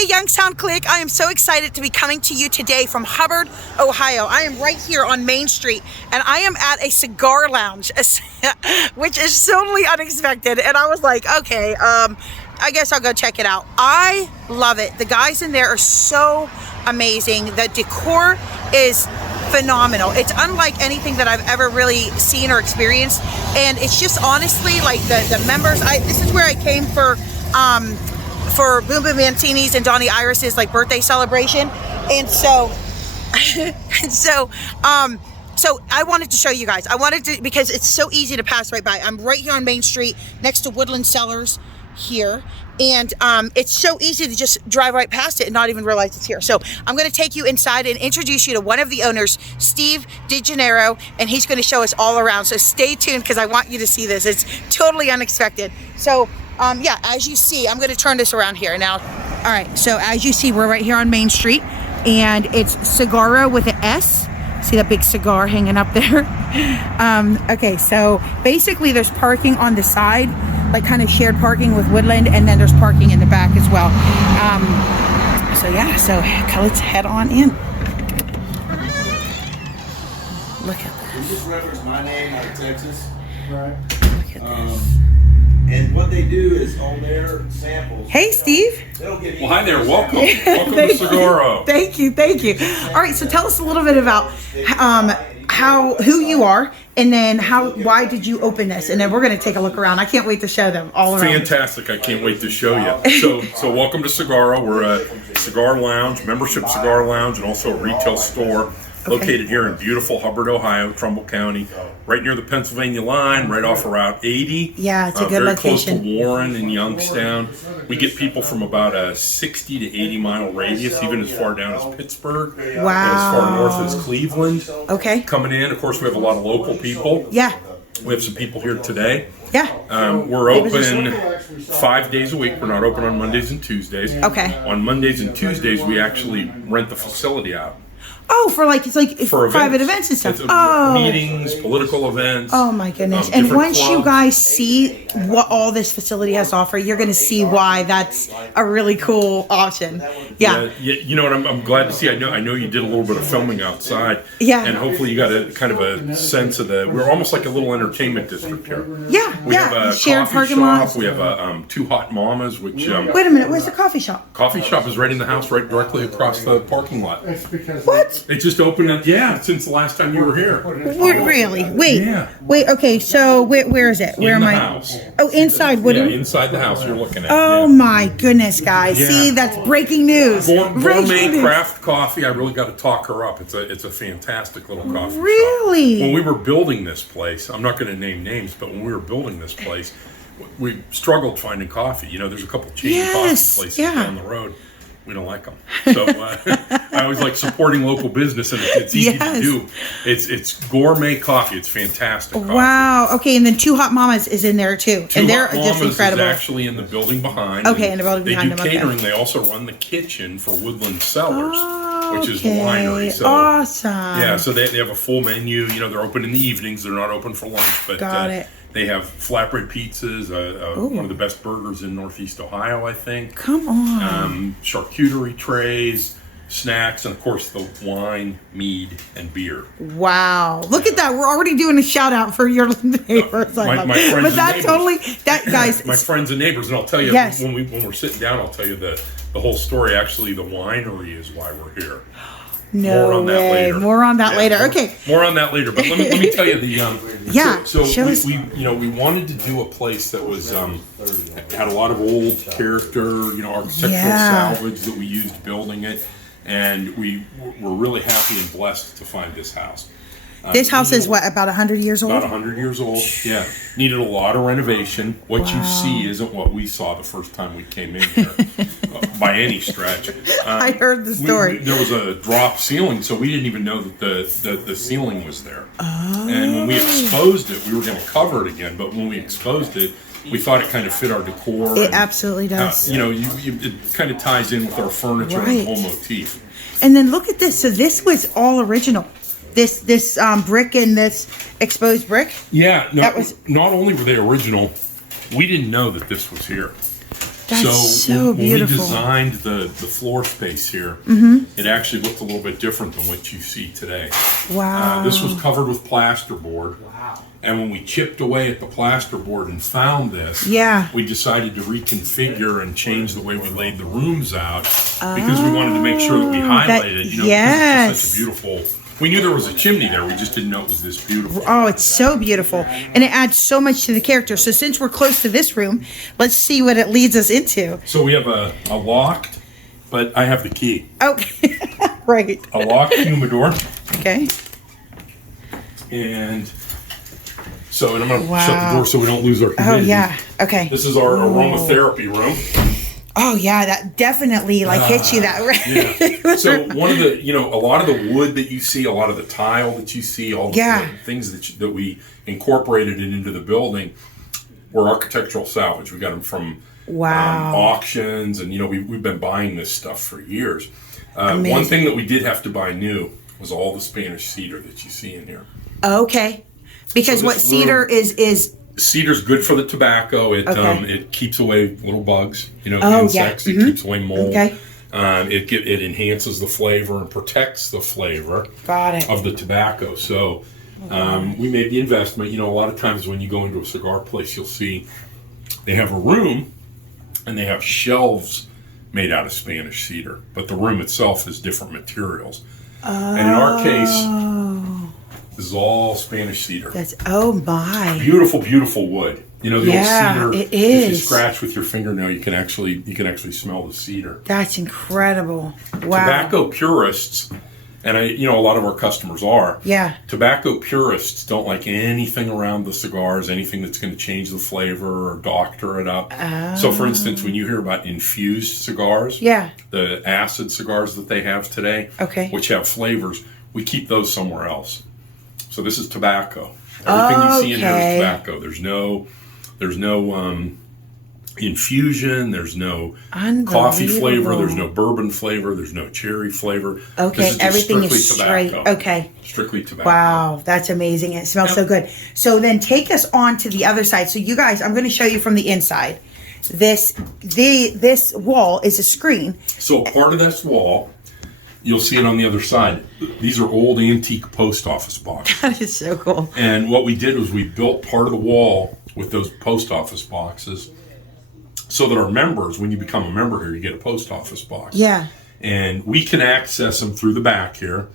Hey Youngstown Clique, I am so excited to be coming to you today from Hubbard, Ohio. I am right here on Main Street and I am at a cigar lounge, which is totally unexpected. And I was like, okay, I guess I'll go check it out. I love it. The guys in there are so amazing. The decor is phenomenal. It's unlike anything that I've ever really seen or experienced. And it's just honestly like the members, this is where I came for Boom Boom Mancini's and Donnie Iris's like birthday celebration. And so so I wanted to show you guys. I wanted to, because it's so easy to pass right by. I'm right here on Main Street next to Woodland Cellars here, and it's so easy to just drive right past it and not even realize it's here. So I'm going to take you inside and introduce you to one of the owners, Steve DeGennaro, and he's going to show us all around. So stay tuned because I want you to see this. It's totally unexpected. So yeah, as you see, I'm going to turn this around here now. All right, so as you see, we're right here on Main Street, and it's Sigaro with an S. See that big cigar hanging up there? Okay, so basically there's parking on the side, like kind of shared parking with Woodland, and then there's parking in the back as well. So yeah, so let's head on in. Look at this. We just referenced my name out of Texas. Right. Look at this. And what they do is on their samples. Hey, Steve. They'll give you. Well, hi there. Welcome. Welcome to Sigaro. Thank you. Thank you. All right. So tell us a little bit about who you are, and then why did you open this? And then we're going to take a look around. I can't wait to show them all around. Fantastic. I can't wait to show you. So welcome to Sigaro. We're a cigar lounge, membership cigar lounge, and also a retail store. Located here in beautiful Hubbard, Ohio, Trumbull County, right near the Pennsylvania line, right off of Route 80. Yeah, it's a good very location. Close to Warren and Youngstown. We get people from about a 60 to 80 mile radius, even as far down as Pittsburgh. Wow. And as far north as Cleveland. Okay. Coming in, of course, we have a lot of local people. Yeah. We have some people here today. Yeah. We're open 5 days a week. We're not open on Mondays and Tuesdays. Okay. On Mondays and Tuesdays, we actually rent the facility out. Oh, it's like For private events and stuff. It's Oh. meetings, political events. Oh my goodness. And different once you clubs. guys see what all this facility has to offer, you're going to see why that's a really cool option. Yeah. You know what? I'm glad to see. I know you did a little bit of filming outside. Yeah. And hopefully you got a kind of a sense of we're almost like a little entertainment district here. Yeah. We have a Shared coffee parking shop. lots. We have Two Hot Mamas, which Wait a minute. Where's the coffee shop? coffee shop is right in the house, right directly across the parking lot. It's because What? It just opened. Since the last time you were here. Really? Wait. Yeah. Wait. Okay. So where is it? Where In am the I? house. Oh, inside. What? Yeah, inside the house you're looking at. Oh yeah. my goodness, guys! Yeah. See, that's breaking news. Gourmet Breaking news. craft coffee. I really got to talk her up. It's a fantastic little coffee shop. Really? When we were building this place, I'm not going to name names, but when we were building this place, we struggled finding coffee. You know, there's a couple chain Yes, coffee places yeah. down the road. We don't like them. So I always like supporting local business, and it's easy Yes. to do. It's gourmet coffee. It's fantastic coffee. Wow. Okay, and then Two Hot Mamas is in there too, Two and they're Hot just Mamas incredible. is actually in the building behind. Okay, and in the building behind They them, do okay. catering. They also run the kitchen for Woodland Cellars, which is Okay, the winery. So, awesome. Yeah, so they have a full menu. You know, they're open in the evenings. They're not open for lunch, but Got it. they have flatbread pizzas, one of the best burgers in Northeast Ohio, I think. Come on. Charcuterie trays, snacks, and of course the wine, mead, and beer. Wow. Look at that. We're already doing a shout out for your neighbors. My friends but and that neighbors. totally, guys. My friends and neighbors, and I'll tell you, Yes. when we're sitting down, I'll tell you the whole story. Actually, the winery is why we're here. No More on that way. later. More on that Yeah, later. more- Okay. More on that later. But let me tell you the Yeah, So show us. we wanted to do a place that was had a lot of old character, architectural Yeah. salvage that we used building it, and we were really happy and blessed to find this house. This house is what, about 100 years old? About 100 years old. Yeah, needed a lot of renovation. What you see isn't what we saw the first time we came in here, by any stretch. I heard the story. There was a drop ceiling, so we didn't even know that the ceiling was there. Oh. And when we exposed it, we were going to cover it again. But when we exposed it, we thought it kind of fit our decor. It absolutely does. It kind of ties in with our furniture Right. and whole motif. And then look at this. So this was all original. This brick and this exposed brick. Yeah, no, That was- not only were they original, we didn't know that this was here. That's so when beautiful. we designed the floor space here, it actually looked a little bit different than what you see today. Wow. This was covered with plasterboard. And when we chipped away at the plasterboard and found this, we decided to reconfigure and change the way we laid the rooms out because we wanted to make sure that we highlighted, because it's such a beautiful. We knew there was a chimney there. We just didn't know it was this beautiful. Oh, it's so beautiful. And it adds so much to the character. So since we're close to this room, let's see what it leads us into. So we have a locked, but I have the key. Okay. Right. A locked humidor. Okay. And so, and I'm going to shut the door so we don't lose our humidity. Oh, yeah. Okay. This is our aromatherapy room. Oh, yeah. That definitely hits you that way. Yeah. So one of the, a lot of the wood that you see, a lot of the tile that you see, all the things that we incorporated into the building were architectural salvage. We got them from auctions, and we've been buying this stuff for years. One thing that we did have to buy new was all the Spanish cedar that you see in here. Okay. Because what cedar is cedar's good for the tobacco. It keeps away little bugs, insects. It keeps away mold. Okay. It enhances the flavor and protects the flavor of the tobacco. So we made the investment. A lot of times when you go into a cigar place, you'll see they have a room and they have shelves made out of Spanish cedar, but the room itself is different materials. And in our case, this is all Spanish cedar. My beautiful, beautiful wood. The old cedar. It is. If you scratch with your fingernail, you can actually smell the cedar. That's incredible. Wow. Tobacco purists, and a lot of our customers are. Yeah. Tobacco purists don't like anything around the cigars, anything that's going to change the flavor or doctor it up. So, for instance, when you hear about infused cigars, the acid cigars that they have today, which have flavors, we keep those somewhere else. So this is tobacco. Everything you see in here is tobacco. There's no infusion. There's no coffee flavor. There's no bourbon flavor. There's no cherry flavor. Okay, everything is straight. Okay, strictly tobacco. Wow, that's amazing. It smells so good. So then take us on to the other side. So you guys, I'm going to show you from the inside. This wall is a screen. So part of this wall, you'll see it on the other side. These are old antique post office boxes. That is so cool. And what we did was we built part of the wall with those post office boxes so that our members, when you become a member here, you get a post office box. Yeah. And we can access them through the back here.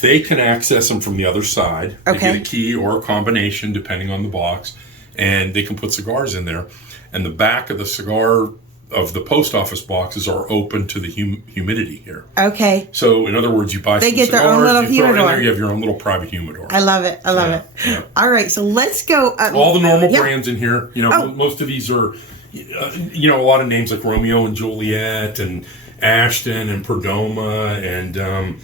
They can access them from the other side. They get a key or a combination depending on the box. And they can put cigars in there. And the back of the post office boxes are open to the humidity here. Okay. So in other words, you buy some cigars, their own little you throw humidor. it in there, you have your own little private humidor. I love it. I love it. Yeah. All right, so let's go. All the normal brands in here. Most of these are, a lot of names like Romeo and Juliet and Ashton and Perdomo and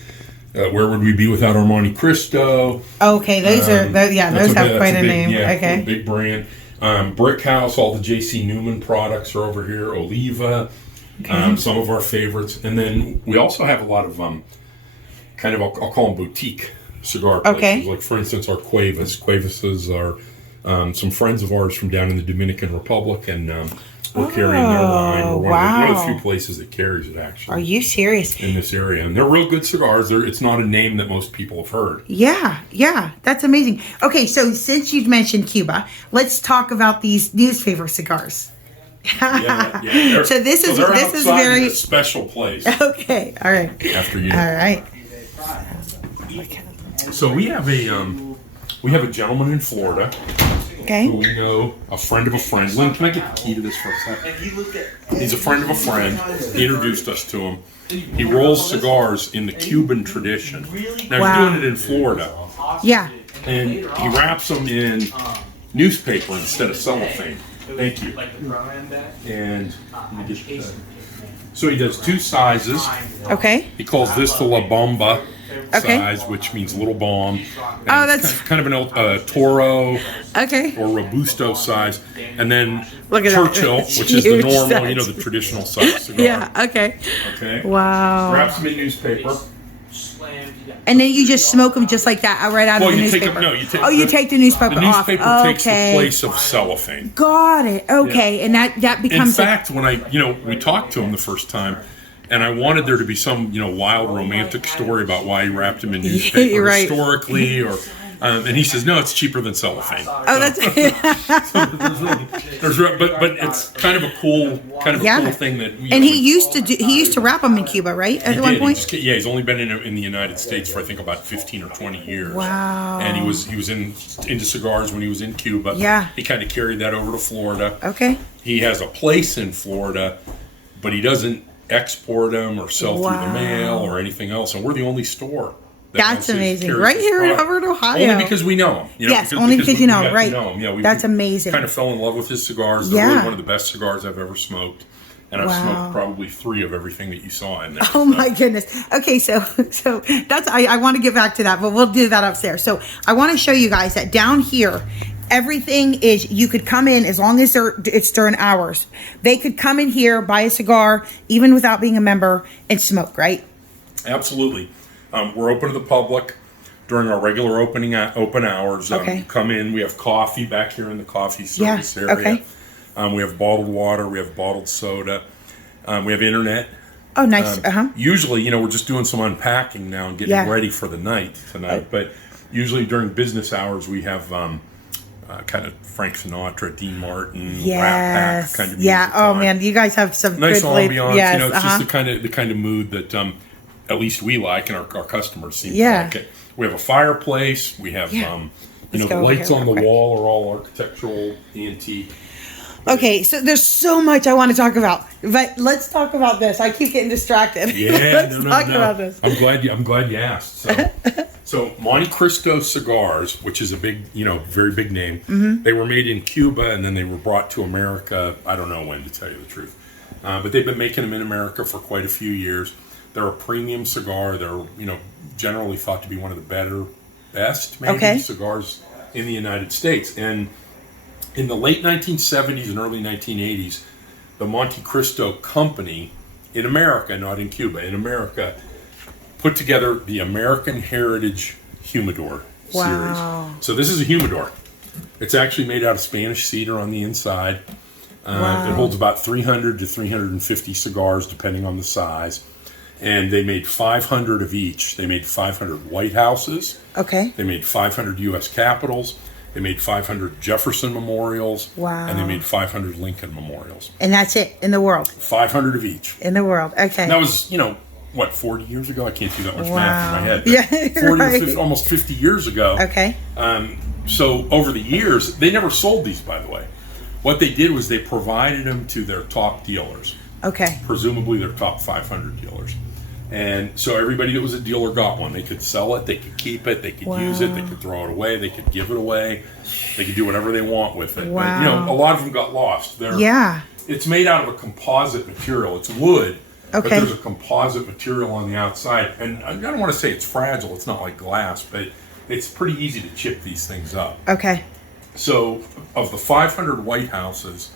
where would we be without our Monte Cristo? Okay, those those have quite a name. Okay. A big brand. Brick House, all the J.C. Newman products are over here. Oliva, some of our favorites. And then we also have a lot of I'll call them boutique cigar places. Okay. Like, for instance, our Cuevas. Cuevas are some friends of ours from down in the Dominican Republic, and we're carrying their line. We're one of the few places that carries it, actually. Are you serious? In this area. And they're real good cigars. It's not a name that most people have heard. Yeah. That's amazing. Okay, so since you've mentioned Cuba, let's talk about these newspaper cigars. Yeah. So this is very special place. Okay, all right. After you. All right. So we have a gentleman in Florida. Okay. Who we know, a friend of a friend. Lynn, can I get the key to this for a second? He's a friend of a friend. He introduced us to him. He rolls cigars in the Cuban tradition. Now he's doing it in Florida. Yeah. And he wraps them in newspaper instead of cellophane. Thank you. And so he does two sizes. Okay. He calls this the La Bomba size, which means little bomb. And that's kind of a Toro or Robusto size. And then look at Churchill, that. which is the normal, the traditional size cigar. Yeah, okay. Okay. Wow. Wraps them in newspaper. And then you just smoke them just like that, right out of the newspaper. You take the newspaper off. The newspaper takes the place of cellophane. Got it. Okay, and that becomes. In fact, when we talked to him the first time, and I wanted there to be some wild romantic story about why he wrapped him in newspaper historically, or. And he says, no, it's cheaper than cellophane. Oh, that's but it's kind of a cool thing that. And he used to wrap them in Cuba, right? At one point. He's only been in the United States for I think about 15 or 20 years. Wow. And he was into cigars when he was in Cuba. Yeah. He kind of carried that over to Florida. Okay. He has a place in Florida, but he doesn't export them or sell through the mail or anything else. And we're the only store. That's amazing. Right here in Hubbard, Ohio. Only because we know him. Yes, only because you know him, right. Yeah, that's amazing. Kind of fell in love with his cigars. They're really one of the best cigars I've ever smoked. And I've smoked probably 3 of everything that you saw in there. Oh, my goodness. Okay, so that's I want to get back to that, but we'll do that upstairs. So I want to show you guys that down here, everything is, you could come in as long as it's during hours. They could come in here, buy a cigar, even without being a member, and smoke, right? Absolutely. We're open to the public during our regular open hours. Come in. We have coffee back here in the coffee service area. Okay. We have bottled water. We have bottled soda. We have internet. Oh, nice. Usually, we're just doing some unpacking now and getting ready for the night tonight. But usually during business hours, we have kind of Frank Sinatra, Dean Martin, Rat Pack kind of music. Oh, man, you guys have some nice good ambiance. It's just the kind of mood that at least we like, and our customers seem to like it. We have a fireplace. We have the lights on the wall are all architectural, antique. Okay, so there's so much I want to talk about, but let's talk about this. I keep getting distracted. Yeah, let's talk about this. I'm glad you asked. So Monte Cristo cigars, which is a big, very big name. Mm-hmm. They were made in Cuba, and then they were brought to America. I don't know when, to tell you the truth, but they've been making them in America for quite a few years. They're a premium cigar. They're, generally thought to be one of the best cigars in the United States. And in the late 1970s and early 1980s, the Monte Cristo Company in America, not in Cuba, in America, put together the American Heritage Humidor series. So this is a humidor. It's actually made out of Spanish cedar on the inside. It holds about 300 to 350 cigars, depending on the size. And they made 500 of each. They made 500 White Houses. Okay. They made 500 U.S. Capitals. They made 500 Jefferson Memorials. Wow. And they made 500 Lincoln Memorials. And that's it in the world? 500 of each. In the world. Okay. And that was, 40 years ago? I can't do that much math in my head. Yeah, 40 or 50, almost 50 years ago. Okay. So over the years, they never sold these, by the way. What they did was they provided them to their top dealers. Okay. Presumably their top 500 dealers. And so everybody that was a dealer got one. They could sell it, they could keep it, they could use it, they could throw it away, they could give it away, they could do whatever they want with it. But, a lot of them got lost. It's made out of a composite material. It's wood, but there's a composite material on the outside. And I don't want to say it's fragile. It's not like glass, but it's pretty easy to chip these things up. Okay. So of the 500 White Houses,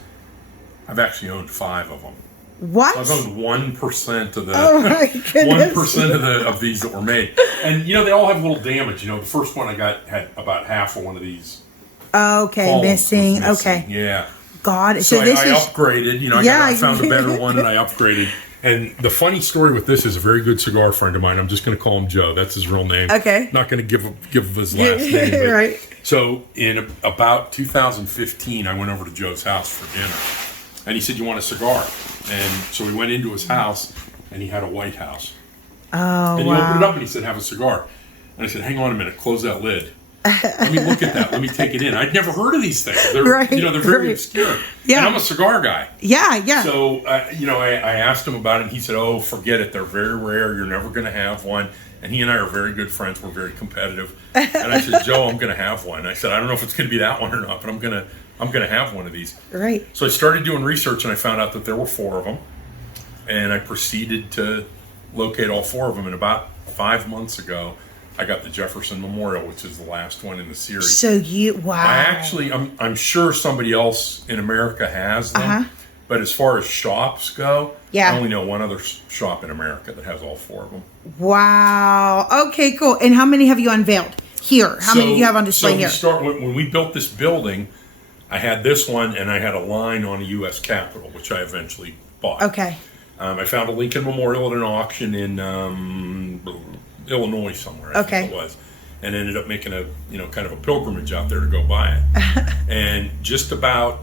I've actually owned 5 of them. What? So I've owned 1% of the 1% of these that were made, and they all have a little damage. The first one I got had about half of one of these. Okay, missing. Okay. Yeah. God. So I upgraded. I found a better one and I upgraded. And the funny story with this is a very good cigar friend of mine. I'm just going to call him Joe. That's his real name. Okay. Not going to give his last name. Right. So in about 2015, I went over to Joe's house for dinner. And he said, "You want a cigar?" And so we went into his house, and he had a White House. Oh, and he opened it up, and he said, "Have a cigar." And I said, "Hang on a minute, close that lid. Let me look at that. Let me take it in." I'd never heard of these things. They're they're very obscure. Yeah. And I'm a cigar guy. Yeah. So I asked him about it, and he said, "Oh, forget it. They're very rare. You're never going to have one." And he and I are very good friends. We're very competitive. And I said, "Joe, I'm going to have one." And I said, "I don't know if it's going to be that one or not, but I'm going to have one of these." Right. So I started doing research, and I found out that there were 4 of them. And I proceeded to locate all 4 of them. And about 5 months ago, I got the Jefferson Memorial, which is the last one in the series. So wow. I'm sure somebody else in America has them. But as far as shops go, Yeah. I only know one other shop in America that has all 4 of them. Wow. Okay, cool. And how many have you unveiled here? How many do you have on display here? When we built this building, I had this one, and I had a line on a U.S. Capitol, which I eventually bought. Okay. I found a Lincoln Memorial at an auction in Illinois somewhere, I think it was, and ended up making a kind of a pilgrimage out there to go buy it. And just about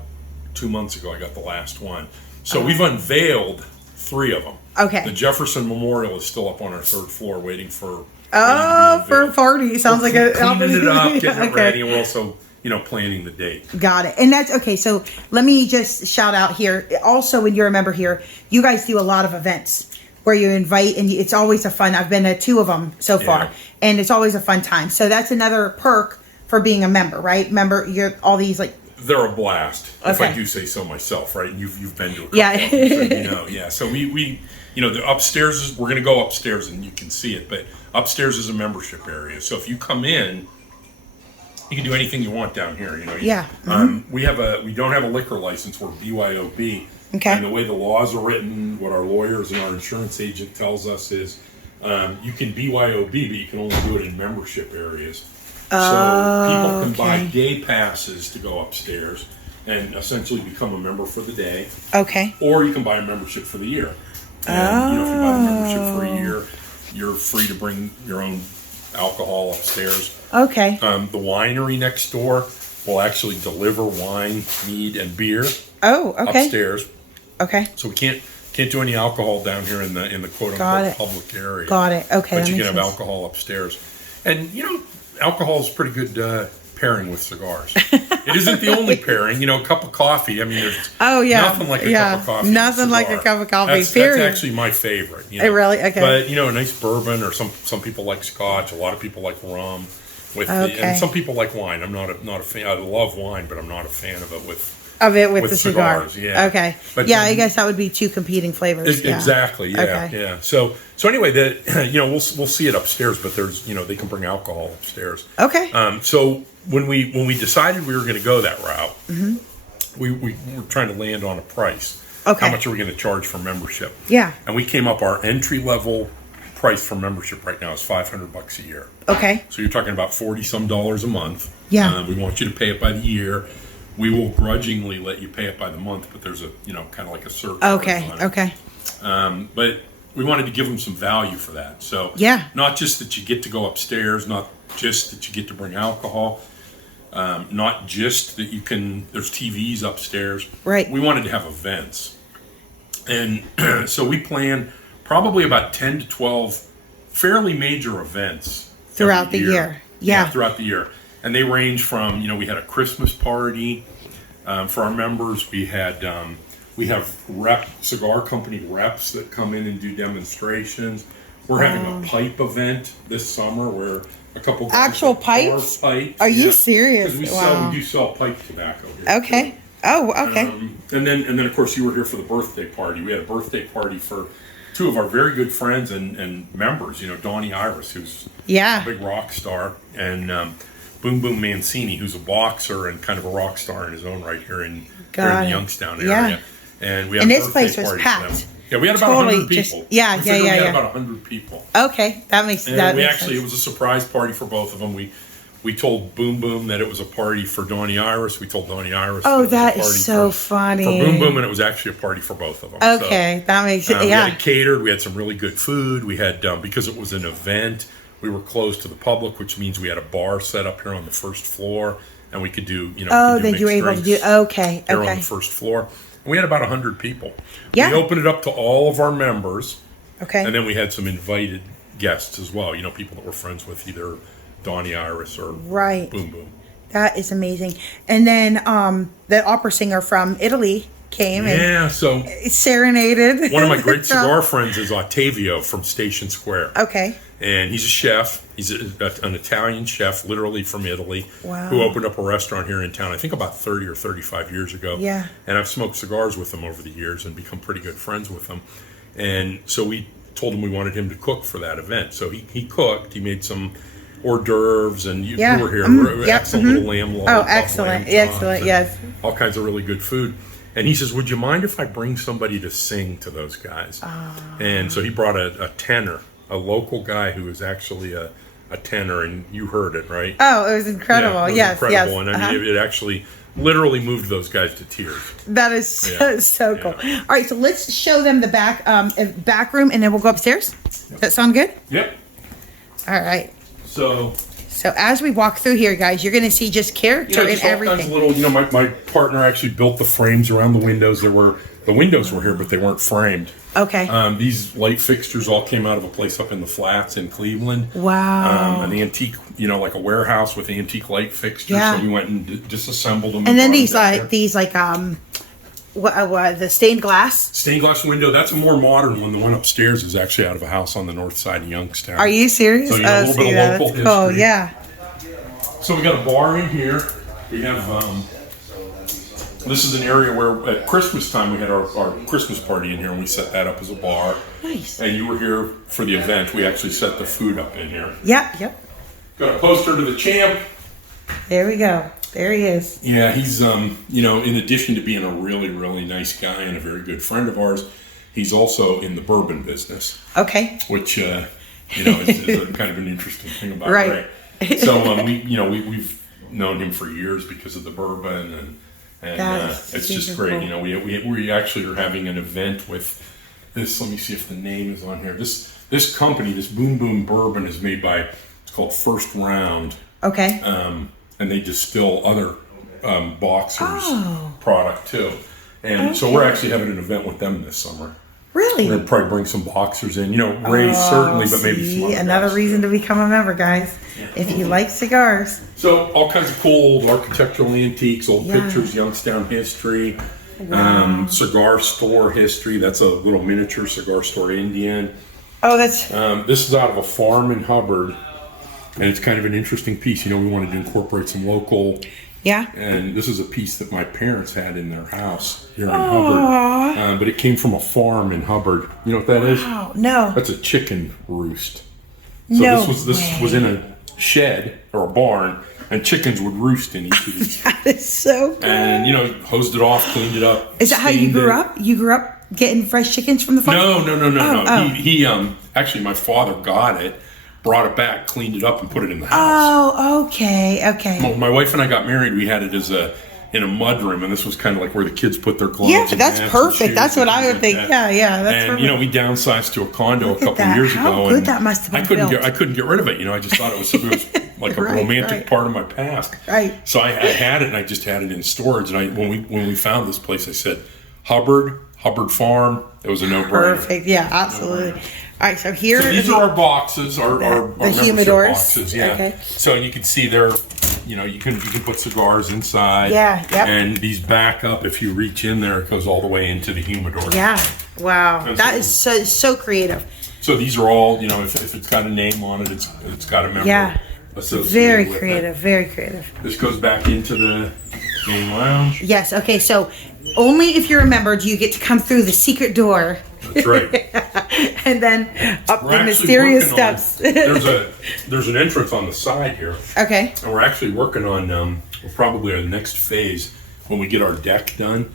2 months ago, I got the last one. So we've unveiled 3 of them. Okay. The Jefferson Memorial is still up on our 3rd floor, waiting for. For a party. Sounds like a cleaning it up, getting it ready, and we're also planning the date. Got it. And that's okay. So let me just shout out here. Also, when you're a member here, you guys do a lot of events where you invite, and it's always a fun. I've been to 2 of them so far, and it's always a fun time. So that's another perk for being a member, right? Member, you're all these like. They're a blast, if I do say so myself, right? And you've been to a couple of them, so So we the upstairs we're going to go upstairs, and you can see it, but upstairs is a membership area. So if you come in, you can do anything you want down here. We don't have a liquor license. We're BYOB. Okay. And the way the laws are written, what our lawyers and our insurance agent tells us is, you can BYOB, but you can only do it in membership areas. So people can buy day passes to go upstairs and essentially become a member for the day. Okay. Or you can buy a membership for the year. And if you buy the membership for a year, you're free to bring your own alcohol upstairs. Okay. The winery next door will actually deliver wine, mead, and beer. Upstairs. Okay. So we can't do any alcohol down here in the quote unquote public area. Got it. Okay. But you can have alcohol upstairs, and alcohol is pretty good pairing with cigars. It isn't the only pairing. A cup of coffee. I mean, there's nothing like a cup of coffee. Nothing like a cup of coffee. That's actually my favorite. Really? Okay. But a nice bourbon, or some people like scotch. A lot of people like rum. And some people like wine. I'm not a fan. I love wine, but I'm not a fan of it with the cigar. Yeah. Okay. But I guess that would be 2 competing flavors. Exactly. Yeah. Okay. Yeah. So anyway, we'll see it upstairs, but there's they can bring alcohol upstairs. Okay. So when we decided we were going to go that route, we were trying to land on a price. Okay. How much are we going to charge for membership? Yeah. And we came up, our entry level price for membership right now is $500 a year. Okay. So you're talking about $40-some a month. Yeah. We want you to pay it by the year. We will grudgingly let you pay it by the month, but there's a kind of like a surcharge on it. Okay. But we wanted to give them some value for that. So not just that you get to go upstairs, not just that you get to bring alcohol, not just that there's TVs upstairs. Right. We wanted to have events. And so we planned probably about 10 to 12 fairly major events throughout the year. Yeah. Throughout the year. And they range from, we had a Christmas party for our members. We have cigar company reps that come in and do demonstrations. We're having a pipe event this summer where a couple guys actual pipes. Are you serious? Because we do sell pipe tobacco here. Okay. Oh, okay. And then of course you were here for the birthday party. We had a birthday party for 2 of our very good friends and members. Donnie Iris, who's a big rock star, and Boom Boom Mancini, who's a boxer and kind of a rock star in his own right here in the Youngstown area. Yeah. And we had this place was packed. Yeah, we had about 100 people. We had about 100 people. Okay, that makes sense. It was a surprise party for both of them. We told Boom Boom that it was a party for Donnie Iris. We told Donnie Iris. Oh, that is so funny. For Boom Boom, and it was actually a party for both of them. Okay, that makes sense. We had it catered. We had some really good food. We had because it was an event. We were closed to the public, which means we had a bar set up here on the first floor, and we could do then you were able to do here on the first floor. And we had about 100 people. Yeah. We opened it up to all of our members. Okay. And then we had some invited guests as well. People that we're friends with, either Donnie Iris or Boom Boom. That is amazing. And then the opera singer from Italy came and serenaded. One of my great cigar friends is Ottavio from Station Square. Okay. And he's a chef. He's an Italian chef, literally from Italy, who opened up a restaurant here in town, I think about 30 or 35 years ago. Yeah. And I've smoked cigars with him over the years and become pretty good friends with him. And so we told him we wanted him to cook for that event. So he cooked. He made some hors d'oeuvres, and you were here. Excellent little lamb loaf. Oh, excellent. Excellent, yes. All kinds of really good food. And he says, would you mind if I bring somebody to sing to those guys? And so he brought a tenor, a local guy who was actually a tenor, and you heard it, right? Oh, it was incredible. Yeah, it was yes, incredible. yes. And I mean, it actually literally moved those guys to tears. That is so cool. All right, so let's show them the back room, and then we'll go upstairs. Does that sound good? Yep. All right. So as we walk through here, guys, you're going to see just character in just all everything. kinds of little, my partner actually built the frames around the windows. The windows were here, but they weren't framed. Okay. These light fixtures all came out of a place up in the Flats in Cleveland. Wow. An antique, like a warehouse with antique light fixtures. Yeah. So we went and disassembled them. And then the stained glass. Stained glass window. That's a more modern one. The one upstairs is actually out of a house on the north side of Youngstown. Are you serious? So, a little bit of local history. Oh, yeah. So we got a bar in here. We have, this is an area where at Christmas time we had our Christmas party in here, and we set that up as a bar. Nice. And you were here for the event. We actually set the food up in here. Yep. Got a poster to the champ. There we go. There he is. Yeah, he's, in addition to being a really, really nice guy and a very good friend of ours, he's also in the bourbon business. Okay. Which, is a kind of an interesting thing about Ray. So, we've known him for years because of the bourbon, and it's just great. Cool. We actually are having an event with this. Let me see if the name is on here. This company, this Boom Boom Bourbon, is made by, it's called First Round. Okay. And they distill other boxers product too. And so we're actually having an event with them this summer. Really? We're going to probably bring some boxers in. Ray certainly, but maybe some other another guys. reason to become a member, guys. If you like cigars. So all kinds of cool old architectural antiques, old pictures, Youngstown history, cigar store history. That's a little miniature cigar store Indian. Oh, that's... This is out of a farm in Hubbard, and it's kind of an interesting piece. We wanted to incorporate some local... Yeah. And this is a piece that my parents had in their house here in Hubbard. But it came from a farm in Hubbard. You know what that is? Wow. No. That's a chicken roost. So this was in a shed or a barn, and chickens would roost in each of these. That is so cool. And hosed it off, cleaned it up. Is that how you grew up? You grew up getting fresh chickens from the farm? No. Oh. He actually my father got it, brought it back, cleaned it up, and put it in the house. Oh, okay. My wife and I got married. We had it in a mud room, and this was kind of like where the kids put their gloves. Yeah, and that's hats perfect. and shoes That's what I would like think. that. Yeah, that's and perfect. we downsized to a condo a couple that. years How ago. good and that must have been I couldn't get rid of it. I just thought it was like a romantic part of my past. Right. So I had it, and I just had it in storage. And when we found this place, I said, Hubbard Farm. It was a no-brainer. Perfect. Yeah, absolutely. All right, so these are our boxes, our membership humidors. boxes. Yeah. Okay. So you can see there, you can put cigars inside. Yeah. Yep. And these back up. If you reach in there, it goes all the way into the humidor. Yeah. Wow. And That is so creative. So these are all, if it's got a name on it, it's got a member. Yeah. Associated Very with creative. it. Very creative. This goes back into the main lounge. Yes. Okay. So only if you're a member do you get to come through the secret door. That's right. And then up We're the actually mysterious working steps. There's an entrance on the side here. Okay. And we're actually working on probably our next phase when we get our deck done.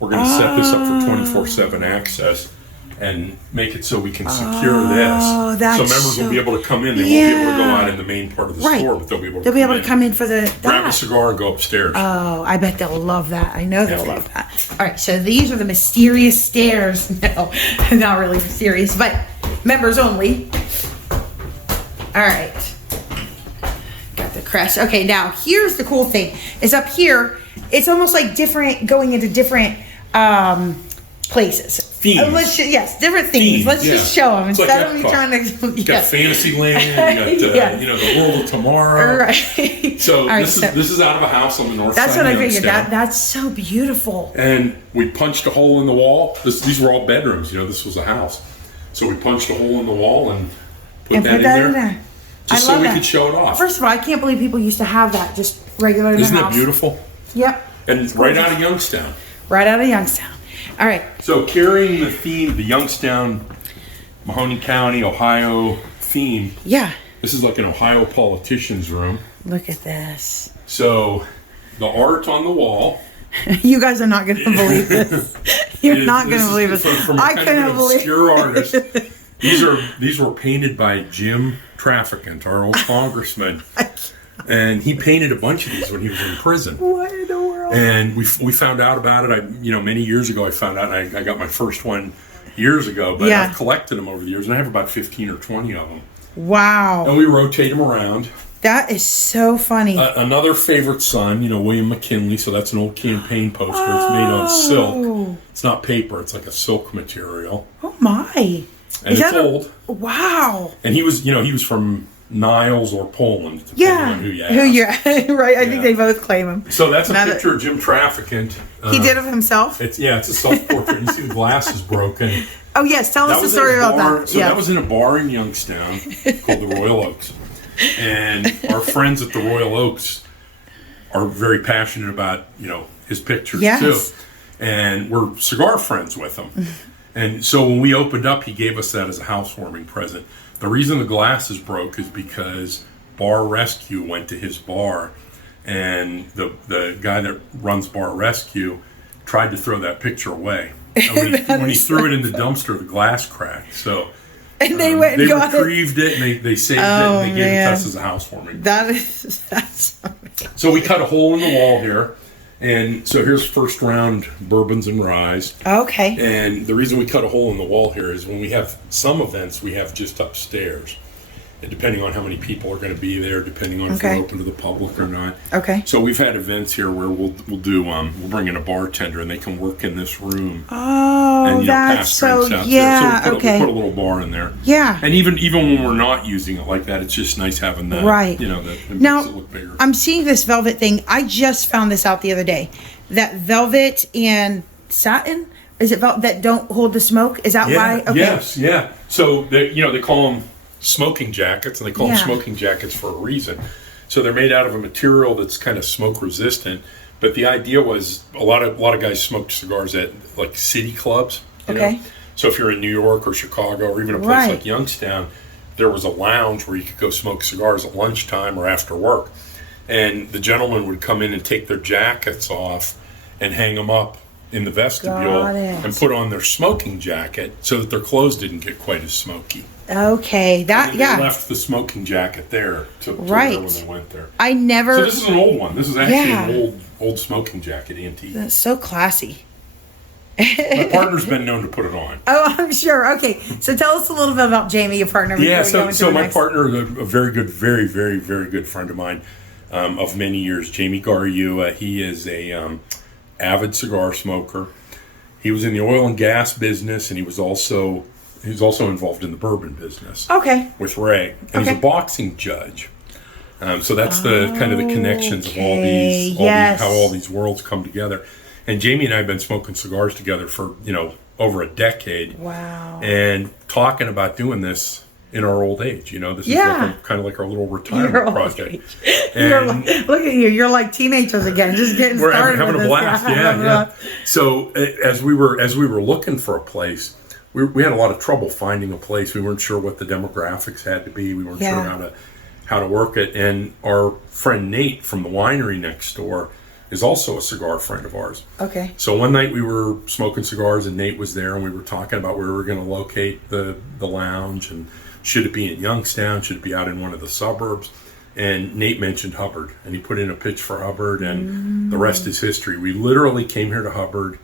We're going to set this up for 24/7 access and make it so we can secure this. That's so members will be able to come in. They won't be able to go out in the main part of the store, but they'll be able to come in for the grab a cigar and go upstairs. Oh, I bet they'll love that. I know they'll love that. All right, so these are the mysterious stairs. No, not really mysterious, but members only. All right. Got the crest. Okay, now here's the cool thing. Is up here, it's almost like going into different places. Themes. Different themes. Let's just show them It's instead like of me Epcot. trying to. You got Fantasyland, you got the world of tomorrow. Right. So All right, this is out of a house on the north That's side what of I figured. Youngstown. That's so beautiful. And we punched a hole in the wall. These were all bedrooms. This was a house. So we punched a hole in the wall and put that in there. Just so we could show it off. First of all, I can't believe people used to have that just regular in the house. Isn't that beautiful? Yep. And it's right out of Youngstown. Right out of Youngstown. All right. So carrying the theme, the Youngstown, Mahoning County, Ohio theme. Yeah. This is like an Ohio politician's room. Look at this. So the art on the wall You guys are not going to believe this. You're not going to believe this. From I couldn't believe obscure artist. These were painted by Jim Trafficant, our old congressman, and he painted a bunch of these when he was in prison. What in the world? And we found out about it. Many years ago, I found out. And I got my first one years ago, but I've collected them over the years, and I have about 15 or 20 of them. Wow! And we rotate them around. That is so funny. Another favorite son, William McKinley. So that's an old campaign poster. It's made on silk. It's not paper. It's like a silk material. Oh my! And it's old. Wow! And he was from Niles or Poland, depending on who you ask. Right. I think they both claim him. So that's a picture of Jim Trafficant. He did it himself? It's a self-portrait. You see the glass is broken. Oh, yes. Tell us the story about that. So that was in a bar in Youngstown called the Royal Oaks. And our friends at the Royal Oaks are very passionate about, his pictures too. And we're cigar friends with him. And so when we opened up, he gave us that as a housewarming present. The reason the glass is broke is because Bar Rescue went to his bar, and the guy that runs Bar Rescue tried to throw that picture away. And when he threw it in the dumpster, the glass cracked. So and they went and they got retrieved it, and they saved it, and they gave it to us as a housewarming. That's so we cut a hole in the wall here. And so here's first round bourbons and ryes. Okay. And the reason we cut a hole in the wall here is when we have some events, we have just upstairs. And depending on how many people are going to be there, depending on if we're open to the public or not. Okay. So we've had events here where we'll bring in a bartender and they can work in this room. Oh, and, that's pass drinks out yeah. there. So we put a little bar in there. Yeah. And even when we're not using it like that, it's just nice having that. Right. That now, makes it look bigger. I'm seeing this velvet thing. I just found this out the other day. That velvet and satin, is it velvet that don't hold the smoke? Is that why? Okay. Yes, yeah. So they call them smoking jackets, and they call them smoking jackets for a reason. So they're made out of a material that's kind of smoke resistant. But the idea was a lot of guys smoked cigars at like city clubs. You know? So if you're in New York or Chicago or even a place like Youngstown, there was a lounge where you could go smoke cigars at lunchtime or after work. And the gentlemen would come in and take their jackets off and hang them up in the vestibule and put on their smoking jacket so that their clothes didn't get quite as smoky. Okay, They left the smoking jacket there to wear when they went there. I never. So this is an old one. This is actually an old smoking jacket, antique. That's so classy. My partner's been known to put it on. Oh, I'm sure. Okay, so tell us a little bit about Jamie, your partner. Yeah, so my partner is a very good, very, very, very good friend of mine of many years, Jamie Garyu. He is a avid cigar smoker. He was in the oil and gas business, and he was also involved in the bourbon business. Okay. With Ray, and he's a boxing judge. So that's the kind of the connections of all these, how all these worlds come together. And Jamie and I have been smoking cigars together for over a decade. Wow. And talking about doing this in our old age. This is kind of like our little retirement project. And look at you, you're like teenagers again, just getting started. We're having a blast. Yeah. So as we were looking for a place, we had a lot of trouble finding a place. We weren't sure what the demographics had to be. We weren't sure how to work it. And our friend Nate from the winery next door is also a cigar friend of ours. Okay. So one night we were smoking cigars and Nate was there and we were talking about where we were going to locate the lounge and should it be in Youngstown, should it be out in one of the suburbs? And Nate mentioned Hubbard and he put in a pitch for Hubbard and the rest is history. We literally came here to Hubbard.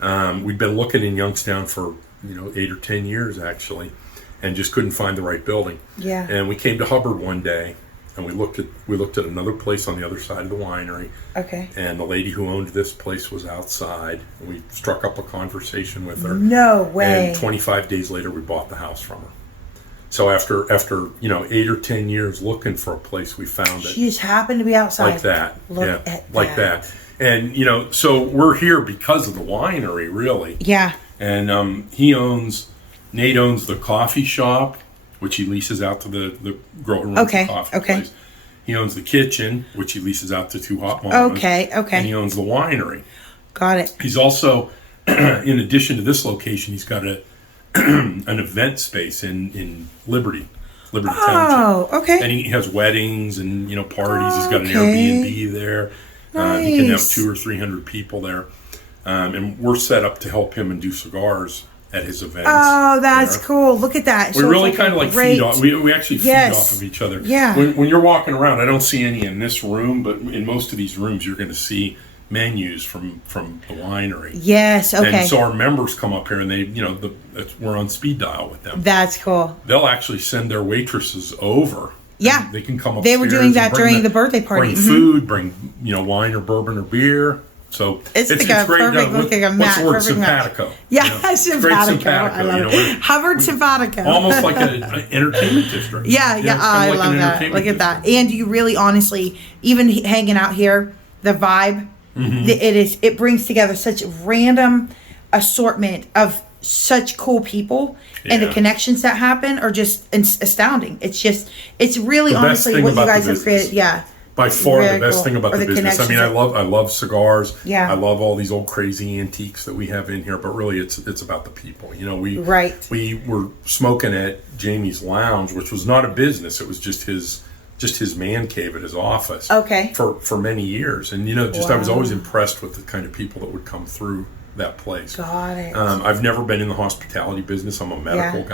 We'd been looking in Youngstown for 8 or 10 years actually and just couldn't find the right building. Yeah. And we came to Hubbard one day and we looked at another place on the other side of the winery. Okay. And the lady who owned this place was outside. And we struck up a conversation with her. No way. And 25 days later, we bought the house from her. So after 8 or 10 years looking for a place, we found it. She just happened to be outside. Like that. Look at like that. And so we're here because of the winery, really. Yeah. And Nate owns the coffee shop, which he leases out to the grower room coffee place. He owns the kitchen, which he leases out to 2 hot mamas. Okay. And he owns the winery. Got it. He's also, in addition to this location, he's got an event space in Liberty Township. Oh, okay. And he has weddings and parties. He's got an Airbnb there. He can have Nice. 200 or 300 people there, and we're set up to help him and do cigars at his events. Oh, that's there. cool. Look at that. We So really it's kind of like great- feed off. We actually feed Yes. off of each other. Yeah. When you're walking around, I don't see any in this room, but in most of these rooms, you're going to see menus from the winery. Yes. Okay. And so our members come up here, and they, we're on speed dial with them. That's cool. They'll actually send their waitresses over. Yeah. And they can come up. They were doing that during the birthday party. Bring Mhm. food, bring wine or bourbon or beer. So It's like a great. perfect, like a What's match, the word? perfect match. Simpatico. Yeah, you know? It's great simpatico. I love it. Hubbard simpatico. Almost like an entertainment district. Yeah, You yeah, know, it's kinda I like love an that. entertainment Look at that. district. And you really, honestly, even hanging out here, the vibe, it brings together such random assortment of such cool people, and the Yeah. connections that happen are just astounding. It's really The best honestly thing what you about the guys have business. created. Yeah. By far Very the best cool. thing about Or the the business. I mean, connections I love cigars. Yeah. I love all these old crazy antiques that we have in here, but really it's about the people. Right. We were smoking at Jamie's Lounge, which was not a business. It was just his man cave at his office. Okay. For many years. And I was always impressed with the kind of people that would come through that place. Got it. I've never been in the hospitality business. I'm a medical Yeah.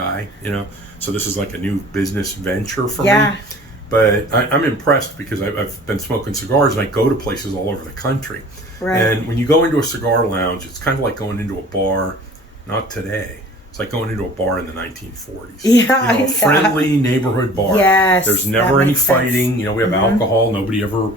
guy, so this is like a new business venture for Yeah. me. But I'm impressed because I've been smoking cigars and I go to places all over the country. Right. And when you go into a cigar lounge, it's kind of like going into a bar, not today. It's like going into a bar in the 1940s. Yeah, a yeah. friendly neighborhood bar. Yes, There's that never any makes sense. fighting. We have alcohol. Nobody ever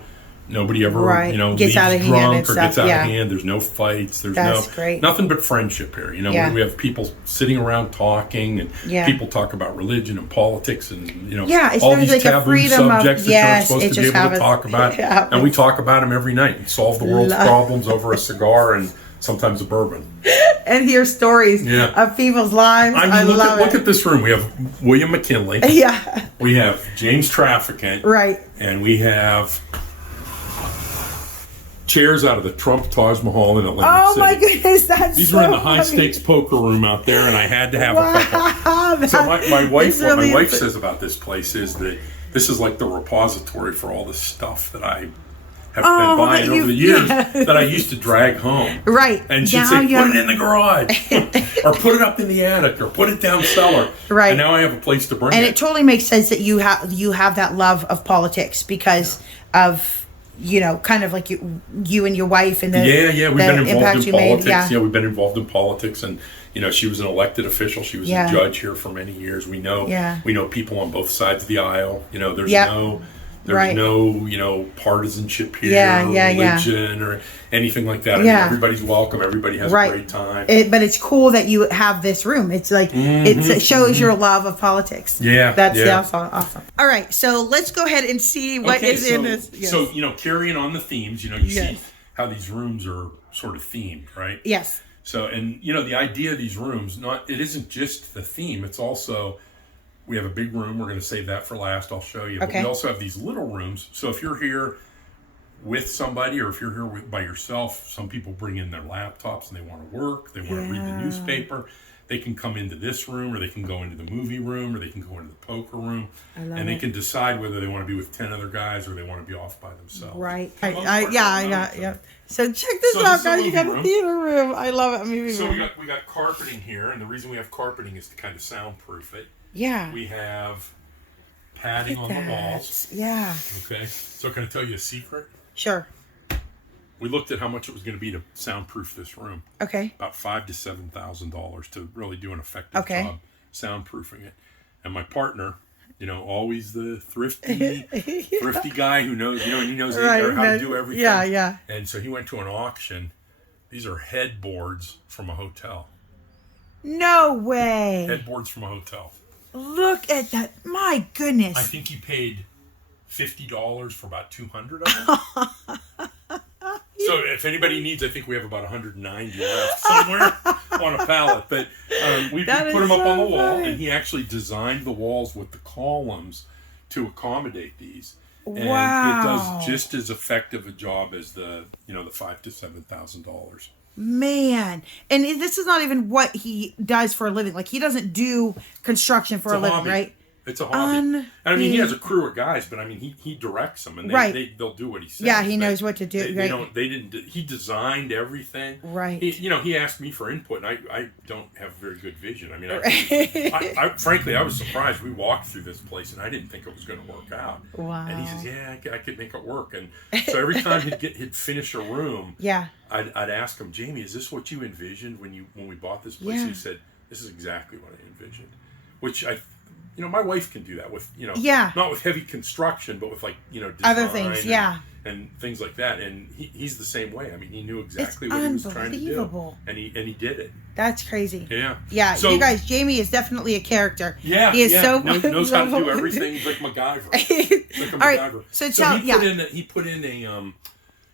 Right. Gets leaves out of hand drunk and or stuff, gets out yeah. of hand. There's no fights. There's That's great. nothing but friendship here. Yeah. We have people sitting around talking, and Yeah. people talk about religion and politics, and Yeah, it's all very these like a taboo freedom of- subjects that yes, you're it supposed to be just able have to a- talk about, yeah. and we talk about them every night and solve the world's problems over a cigar and sometimes a bourbon. And hear stories Yeah. of people's lives. I mean, love look it. at this room. We have William McKinley. Yeah. We have James Trafficant. Right. And we have chairs out of the Trump Taj Mahal in Atlantic Oh City. my goodness, that's These so were in the high funny. stakes poker room out there, and I had to have a couple. Wow, So my wife, that's what really my wife insane. says about this place is that this is like the repository for all the stuff that I have Oh, been buying that over you- the years yeah. that I used to drag home. Right. And she'd Now say, you put have- it in the garage, or put it up in the attic, or put it down cellar. Right. And now I have a place to bring And it. it totally makes sense that you have that love of politics because of kind of like you and your wife and the We've the been involved impact in you made. politics. Yeah. We've been involved in politics, and she was an elected official. She was Yeah. a judge here for many years. We know people on both sides of the aisle. There's Yep. there's Right. no partisanship here, Yeah, or yeah, yeah. religion or anything like that. I mean, Yeah. everybody's welcome. Everybody has Right. a great time. But it's cool that you have this room. It's like it shows your love of politics. Yeah, That's yeah. awesome. All right, so let's go ahead and see what is in this. Yes. So carrying on the themes, you Yes. see how these rooms are sort of themed, right? Yes. So, and the idea of these rooms, it isn't just the theme, it's also, we have a big room, we're going to save that for last, I'll show you. But Okay. we also have these little rooms, so if you're here with somebody or if you're here by yourself, some people bring in their laptops and they want to work, they want to read the newspaper, they can come into this room, or they can go into the movie room, or they can go into the poker room, and they can decide whether they want to be with 10 other guys or they want to be off by themselves. Right. Yeah. So check this So out, this is a guys. You got movie a room. theater room. I love it. Movie So room. we got carpeting here, and the reason we have carpeting is to kind of soundproof it. Yeah. We have padding on the walls. Yeah. Okay. So can I tell you a secret? Sure. We looked at how much it was going to be to soundproof this room. Okay. About $5,000 to $7,000 to really do an effective Okay. job soundproofing it. And my partner, always the thrifty guy who knows, he knows how to do everything. Yeah, yeah. And so he went to an auction. These are headboards from a hotel. No way. Headboards from a hotel. Look at that. My goodness. I think he paid $50 for about 200 of them. So if anybody needs, I think we have about 190 left somewhere on a pallet. But we That put is them up on the so wall, funny. and he actually designed the walls with the columns to accommodate these. And Wow. it does just as effective a job as the $5,000 to $7,000. Man. And this is not even what he does for a living. Like, he doesn't do construction for a living, hobby. right? It's a hobby. And I mean, he has a crew of guys, but I mean, he directs them, and they'll do what he says. Yeah, he knows what to do. He designed everything. Right. He asked me for input, and I don't have very good vision. I mean, frankly, I was surprised. We walked through this place, and I didn't think it was going to work out. Wow. And he says, yeah, I could make it work. And so every time he'd finish a room, I'd ask him, Jamie, is this what you envisioned when we bought this place? He said, this is exactly what I envisioned. Which my wife can do that with, not with heavy construction, but with design other things, and things like that. And he's the same way. I mean, he knew exactly what he was trying to do, and he did it. That's crazy. Yeah. So, you guys, Jamie is definitely a character. Yeah, he is knows how to do everything. He's like MacGyver. All right. So he put in a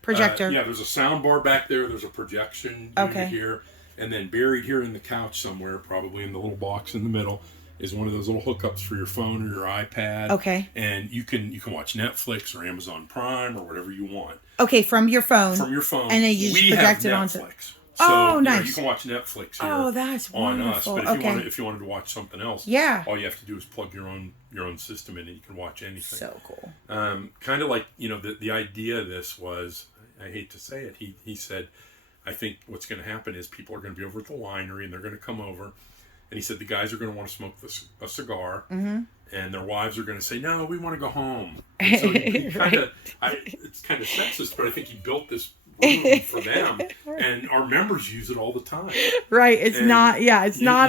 projector. There's a sound bar back there. There's a projection unit here, and then buried here in the couch somewhere, probably in the little box in the middle, is one of those little hookups for your phone or your iPad. Okay. And you can watch Netflix or Amazon Prime or whatever you want. Okay, from your phone. From your phone. And then you just project it onto Netflix. So, nice. You can watch Netflix here that's on wonderful. us. But if you wanted to watch something else, all you have to do is plug your own system in, and you can watch anything. So cool. Kind of like the idea of this was, I hate to say it, he said, I think what's going to happen is people are going to be over at the winery, and they're going to come over. And he said the guys are going to want to smoke a cigar, and their wives are going to say, "No, we want to go home." And so he it's kind of sexist, but I think he built this room for them, and our members use it all the time. Right? It's not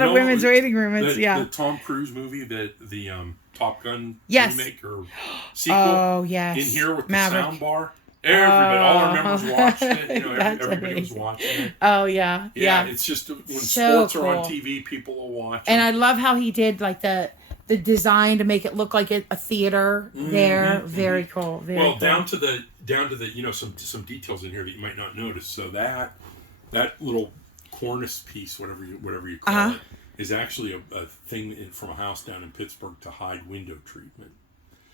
a women's waiting room. It's the Tom Cruise movie, the Top Gun remake or sequel. Oh yes, in here with Maverick. the sound bar. Everybody, all our members watched it. Everybody was watching it. Oh yeah. It's just when sports are on TV, people will watch. And I love how he did the design to make it look like a theater there. Very cool. Very cool. Down to the some details in here that you might not notice. So that little cornice piece, whatever you call it, is actually a thing from a house down in Pittsburgh to hide window treatment.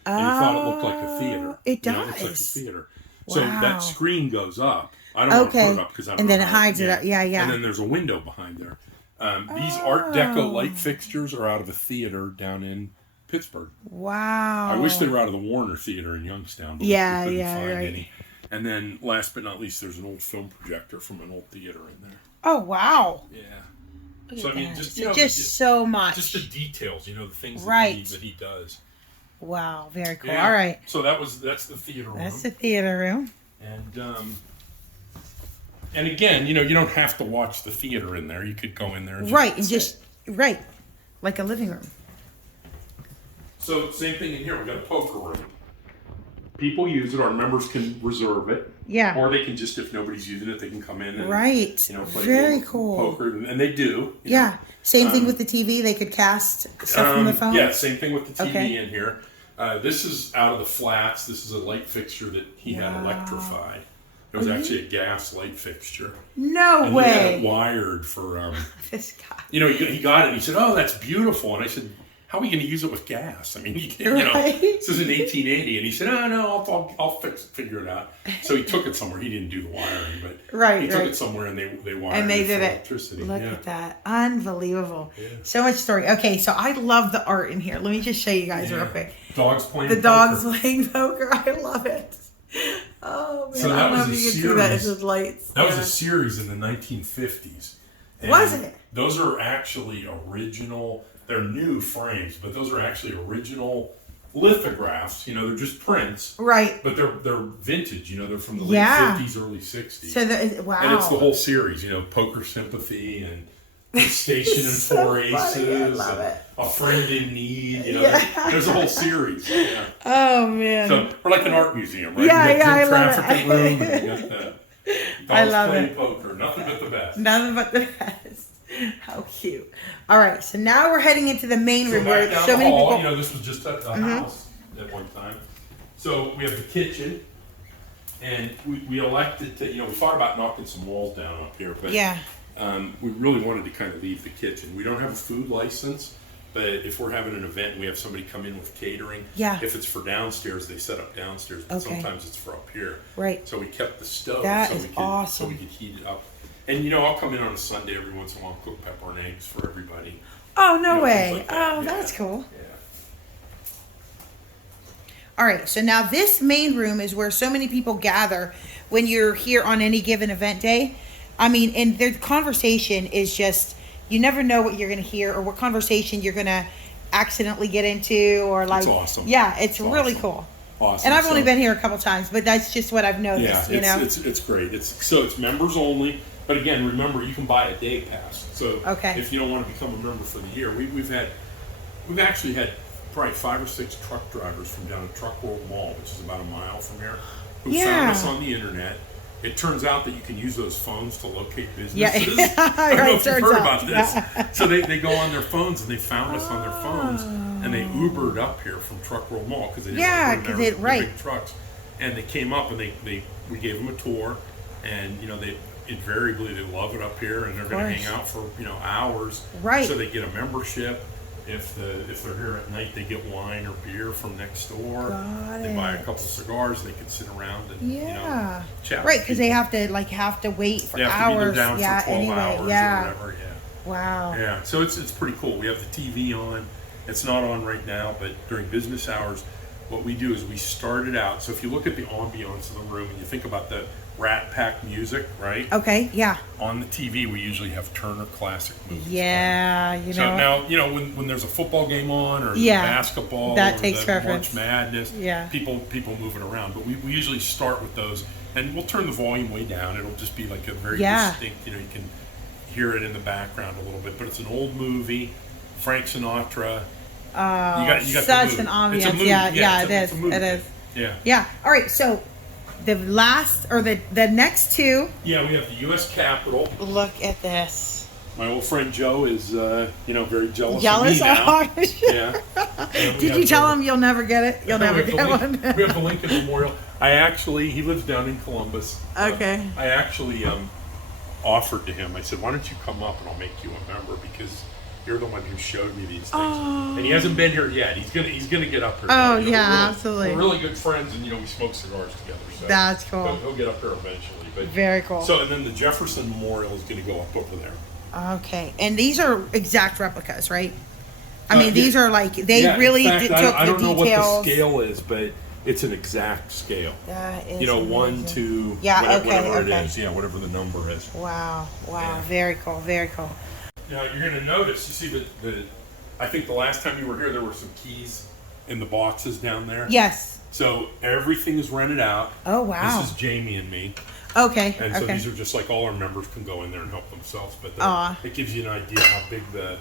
And he thought it looked like a theater. It does. It looks like a theater. So that screen goes up. I don't want to put it up because I don't and know then it hides it up. Yeah. And then there's a window behind there. These Art Deco light fixtures are out of a theater down in Pittsburgh. Wow. I wish they were out of the Warner Theater in Youngstown, but we couldn't find any. And then last but not least, there's an old film projector from an old theater in there. Oh, wow. Yeah. So, I mean, just so much. Just the details, the things that he does. Wow, very cool. Yeah. All right. So that's the theater room. That's the theater room. And again, you don't have to watch the theater in there. You could go in there and like a living room. So same thing in here. We got a poker room. People use it. Our members can reserve it. Yeah. Or they can just, if nobody's using it, they can come in and play very cool poker, and they do. Same thing with the TV. They could cast stuff from the phone. Yeah, same thing with the TV in here. This is out of the flats. This is a light fixture that he had electrified. It was actually a gas light fixture. No way. He had it wired for. This guy. He got it. And he said, "Oh, that's beautiful." And I said, "How are we going to use it with gas? I mean, this is in 1880." And he said, "Oh no, I'll figure it out." So he took it somewhere. He didn't do the wiring, but he took it somewhere and they wired and they did it. Electricity. Look at that, unbelievable! Yeah. So much story. Okay, so I love the art in here. Let me just show you guys real quick. Dogs playing poker. The dogs playing poker. I love it. Oh man, so that was a series. That was a series in the 1950s. Was it? Those are actually original. They're new frames, but those are actually original lithographs. They're just prints. Right. But they're vintage. They're from the late 50s, early 60s. So and it's the whole series. Poker Sympathy and Station and Four Aces, and A Friend in Need. There's a whole series. Yeah. Oh man! So we're like an art museum, right? I love it. Room, and you got the I love playing poker. Nothing but the best. Nothing but the best. How cute! All right, so now we're heading into the main room where so many people. This was just a house at one time. So we have the kitchen, and we elected to. We thought about knocking some walls down up here, but we really wanted to kind of leave the kitchen. We don't have a food license, but if we're having an event and we have somebody come in with catering, if it's for downstairs, they set up downstairs, but sometimes it's for up here. Right. So we kept the stove awesome. So we could heat it up. And I'll come in on a Sunday every once in a while and cook pepper and eggs for everybody. Oh, no way. Like that. That's cool. All right, so now this main room is where so many people gather when you're here on any given event day. I mean, and their conversation is just, you never know what you're going to hear or what conversation you're going to accidentally get into, or like, It's awesome. Yeah, it's really awesome. cool. Awesome. And I've only been here a couple times, but that's just what I've noticed. Yeah, it's great. It's members only, but again, remember you can buy a day pass. So Okay. if you don't want to become a member for the year, we've actually had probably 5 or 6 truck drivers from down at Truck World Mall, which is about a mile from here, who found us on the internet. It turns out that you can use those phones to locate businesses. Yeah. I don't know if you've heard Turns about this. So they go on their phones and they found us on their phones, and they Ubered up here from Truck World Mall because they didn't want to bring their big trucks. And they came up and we gave them a tour, and they invariably they love it up here, and they're going to hang out for hours. Right. So they get a membership. If they're here at night, they get wine or beer from next door. They buy a couple cigars. They can sit around and chat. Right, because they have to wait for they have hours. to be there down for 12 hours or whatever. Yeah. Wow. Yeah. So it's pretty cool. We have the TV on. It's not on right now, but during business hours, what we do is we start it out. So if you look at the ambiance of the room and you think about the Rat Pack music, right? Okay. Yeah. On the TV, we usually have Turner Classic movies. Yeah. So now, when there's a football game on or basketball that or takes the preference. March Madness, people move it around. But we usually start with those, and we'll turn the volume way down. It'll just be like a very distinct, you can hear it in the background a little bit. But it's an old movie, Frank Sinatra. You got such an ambiance. It's a movie. Yeah, it is. Yeah. Yeah. All right. So the last or the next two. Yeah, we have the U.S. Capitol. Look at this. My old friend Joe is, very jealous Jealous of me now. Yeah. Did you tell him you'll never get it? You'll never get one. We have the Lincoln Memorial. He lives down in Columbus. Okay. I actually offered to him. I said, "Why don't you come up and I'll make you a member because you're the one who showed me these things." And he hasn't been here yet. He's gonna get up here. Oh yeah, absolutely. We're really good friends, and we smoke cigars together. So that's cool. But he'll get up here eventually. But very cool. So and then the Jefferson Memorial is gonna go up over there. Okay, and these are exact replicas, right? I mean, these are like they really took the details. I don't know what the scale is, but it's an exact scale. That is 1, 2, whatever it is. Yeah, whatever the number is. Wow. Yeah. Very cool. Very cool. Now you're going to notice. You see the I think the last time you were here, there were some keys in the boxes down there. Yes. So everything is rented out. Oh wow. This is Jamie and me. Okay. And so these are just like all our members can go in there and help themselves, but it gives you an idea how big the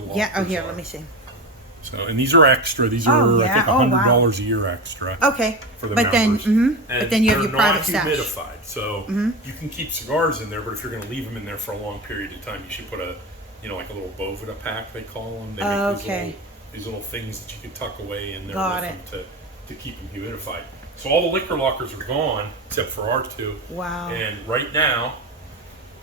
lockers Yeah. Oh, here, are. let me see. So, and these are extra. These are I think $100 a year extra. Okay. For the but members. But then you have your private stash. They're not humidified, so you can keep cigars in there. But if you're going to leave them in there for a long period of time, you should put a like a little Bovida pack, they call them. They make these little things that you can tuck away in there with them to keep them humidified. So all the liquor lockers are gone except for our two. Wow. And right now,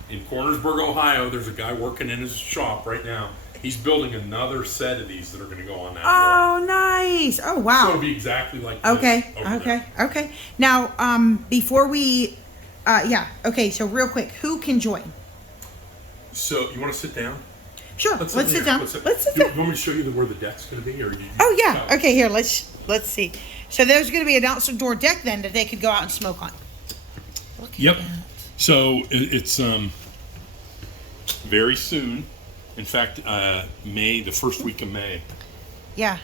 in Cornersburg, Ohio, there's a guy working in his shop right now. He's building another set of these that are going to go on that wall. Oh, nice. Oh, wow. So it'll be exactly like this. Okay. Now, before we, okay, so real quick, who can join? So you want to sit down? Sure. Let's sit down. Let's sit down. You want me to show you where the deck's going to be? Oh, yeah. Okay, here, let's see. So there's going to be an outdoor deck then that they could go out and smoke on. Yep. So it's very soon. In fact, the first week of May. Yeah.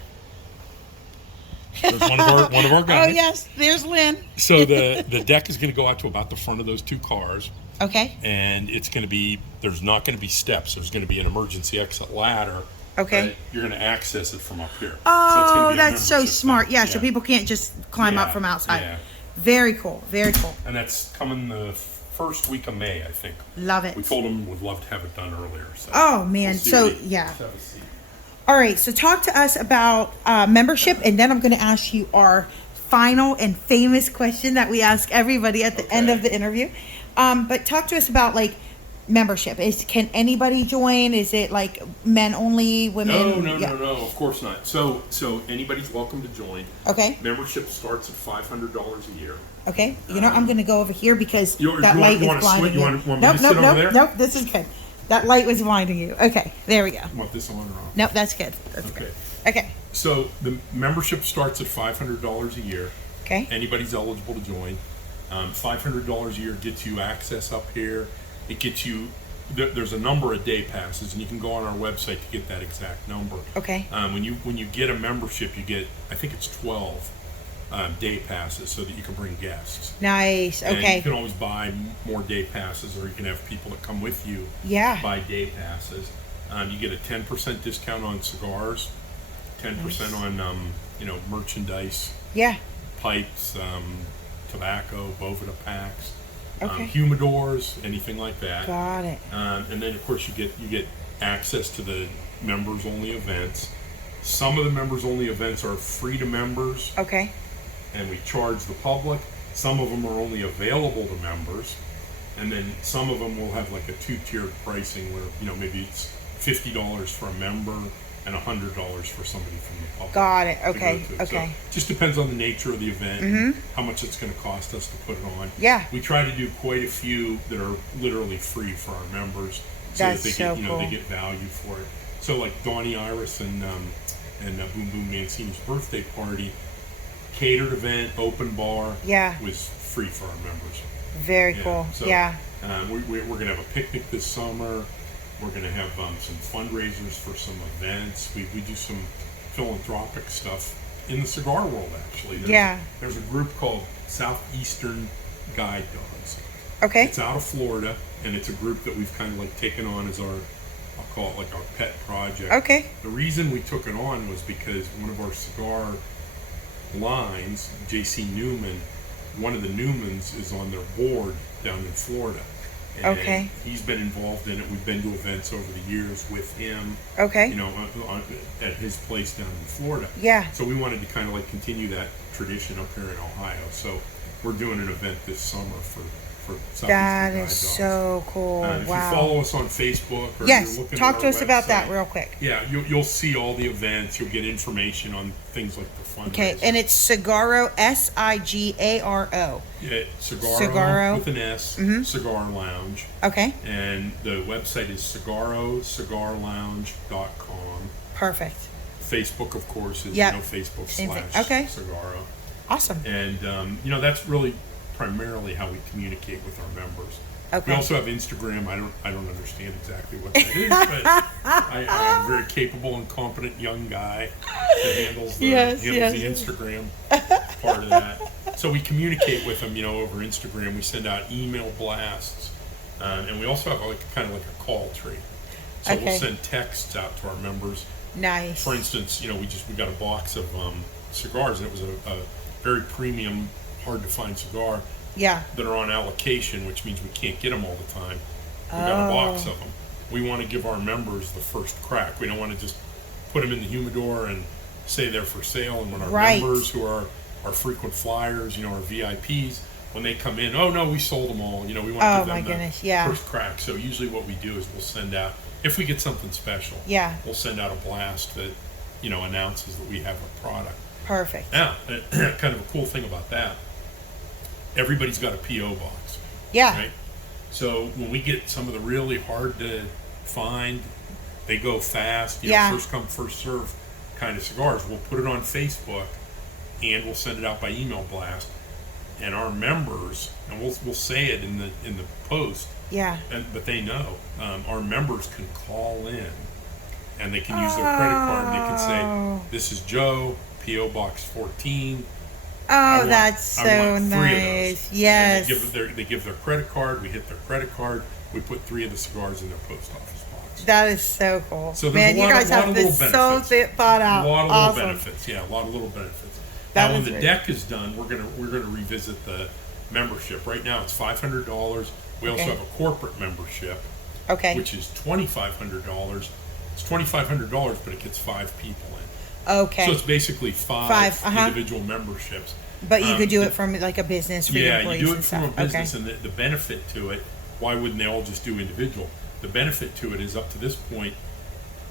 There's one of our guys. Oh yes, there's Lynn. So the deck is going to go out to about the front of those two cars. Okay. And there's not going to be steps. There's going to be an emergency exit ladder. Okay. You're going to access it from up here. Oh, that's so smart. Yeah, so people can't just climb up from outside. Yeah. Very cool. Very cool. And that's coming the first week of May, I think. Love it. We told them we'd love to have it done earlier. So oh, man. All right. So talk to us about membership, and then I'm going to ask you our final and famous question that we ask everybody at the end of the interview. But talk to us about membership. Can anybody join? Is it like men only, women? No. Of course not. So anybody's welcome to join. Okay. Membership starts at $500 a year. Okay. I'm going to go over here because that light is blinding you. Nope. This is good. That light was blinding you. Okay. There we go. You want this on or off? Nope. That's good. That's good. Okay. So the membership starts at $500 a year. Okay. Anybody's eligible to join. $500 a year gets you access up here. It gets you. There's a number of day passes, and you can go on our website to get that exact number. Okay. When you get a membership, you get, I think it's 12 day passes, so that you can bring guests. Nice. And Okay. you can always buy more day passes, or you can have people that come with you. Yeah. Buy day passes. You get a 10% discount on cigars, 10% on merchandise, Yeah. pipes, tobacco, Bovida packs, Okay. humidors, anything like that. Got it. And then of course you get access to the members only events. Some of the members only events are free to members, Okay. and we charge the public. Some of them are only available to members, and then some of them will have like a two-tiered pricing where maybe it's $50 for a member and $100 for somebody from the public. Got it. to go Okay. to. Okay. So just depends on the nature of the event, and how much it's going to cost us to put it on. Yeah. We try to do quite a few that are literally free for our members, so That's that they so get cool. they get value for it. So like Donnie Iris and Boom Boom Mancini's birthday party, catered event, open bar, Yeah. was free for our members. Very cool. So, Yeah. we're going to have a picnic this summer. We're going to have some fundraisers for some events. We do some philanthropic stuff in the cigar world, actually. There's a group called Southeastern Guide Dogs. Okay. It's out of Florida, and it's a group that we've kind of like taken on as our, I'll call it like our pet project. Okay. The reason we took it on was because one of our cigar lines, J.C. Newman, one of the Newmans is on their board down in Florida. And Okay. he's been involved in it. We've been to events over the years with him, Okay. at his place down in Florida. Yeah. So we wanted to kind of like continue that tradition up here in Ohio. So we're doing an event this summer for Southeastern That Guide is Dogs. so cool. If Wow. you follow us on Facebook, or Yes. you're looking Talk at to our us about that website, real quick. yeah, you'll see all the events. You'll get information on things like the fundraiser. Okay. And it's Sigaro, Sigaro. Yeah, Sigaro, Sigaro. with an S, Cigar Lounge. Okay. And the website is cigarocigarlounge.com. Perfect. Facebook, of course, is Yep. Facebook Same thing. / Okay. Sigaro. Awesome. And that's really primarily how we communicate with our members. Okay. We also have Instagram. I don't understand exactly what that is, but I am a very capable and competent young guy that handles the Instagram part of that. So we communicate with them, over Instagram. We send out email blasts, and we also have kind of like a call tree. So Okay. we'll send texts out to our members. Nice. For instance, we got a box of cigars, and it was a very premium, hard to find cigar. Yeah. That are on allocation, which means we can't get them all the time. We got a box of them. We want to give our members the first crack. We don't want to just put them in the humidor and say they're for sale. And when our members, who are our frequent flyers, our VIPs, when they come in, oh no, we sold them all. We want to give them the first crack. So usually what we do is we'll send out, if we get something special, we'll send out a blast that announces that we have a product. Perfect. Now, kind of a cool thing about that, everybody's got a P.O. box. Yeah. Right? So when we get some of the really hard to find, they go fast, first come, first serve kind of cigars, we'll put it on Facebook and we'll send it out by email blast. And our members, and we'll say it in the post, but they know, our members can call in and they can use their credit card and they can say, this is Joe, P.O. Box 14. That's so nice. Yes. And they give their credit card. We hit their credit card. We put 3 of the cigars in their post office box. That is so cool. So man, you guys have this so thought out. A lot of awesome. little benefits. Yeah, a lot of little benefits. That now, when is the great. deck is done, we're gonna revisit the membership. Right now, it's $500. We also have a corporate membership, which is $2,500. It's $2,500, but it gets 5 people in. Okay. So it's basically 5 individual memberships. But you could do it from like a business for your employees. Yeah, you do it and from a stuff. business, and the benefit to it, why wouldn't they all just do individual? The benefit to it is, up to this point,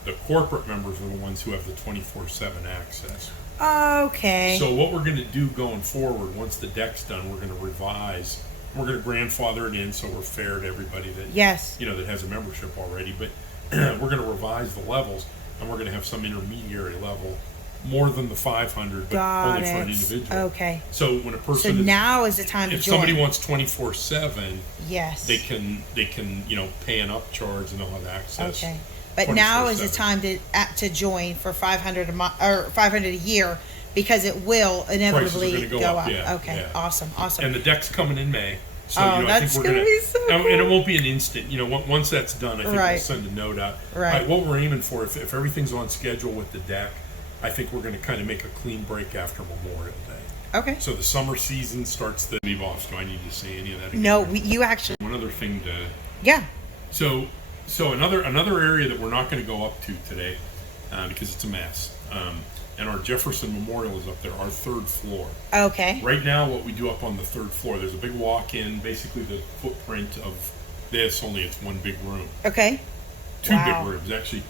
the corporate members are the ones who have the 24/7 access. Okay. So what we're going to do going forward, once the deck's done, we're going to revise. We're going to grandfather it in so we're fair to everybody that that has a membership already. But we're going to revise the levels. and we're going to have some intermediary level, more than the 500, but Got only for an it. individual. Okay. So when a So person now is the time to if join. somebody wants 24/7, Yes. they can pay an upcharge and they'll have access. Okay. But now is the 24/7. time to join for $500 a month or $500 a year, because it will inevitably Prices are gonna go go up, up. yeah, Okay. yeah. Awesome. And the deck's coming in May. So, Oh, I that's think we're gonna be so and cool. it won't be an instant. Once that's done, I think Right. we'll send a note out. Right. What we're aiming for, if everything's on schedule with the deck, I think we're going to kind of make a clean break after Memorial Day. Okay. So the summer season starts to leave off. Do I need to say any of that again? No, you actually. One other thing to Yeah. So another area that we're not going to go up to today because it's a mess. And our Jefferson Memorial is up there, our third floor. Okay. Right now, what we do up on the third floor, there's a big walk-in, basically the footprint of this, only it's one big room. Okay. Two Wow. big rooms, actually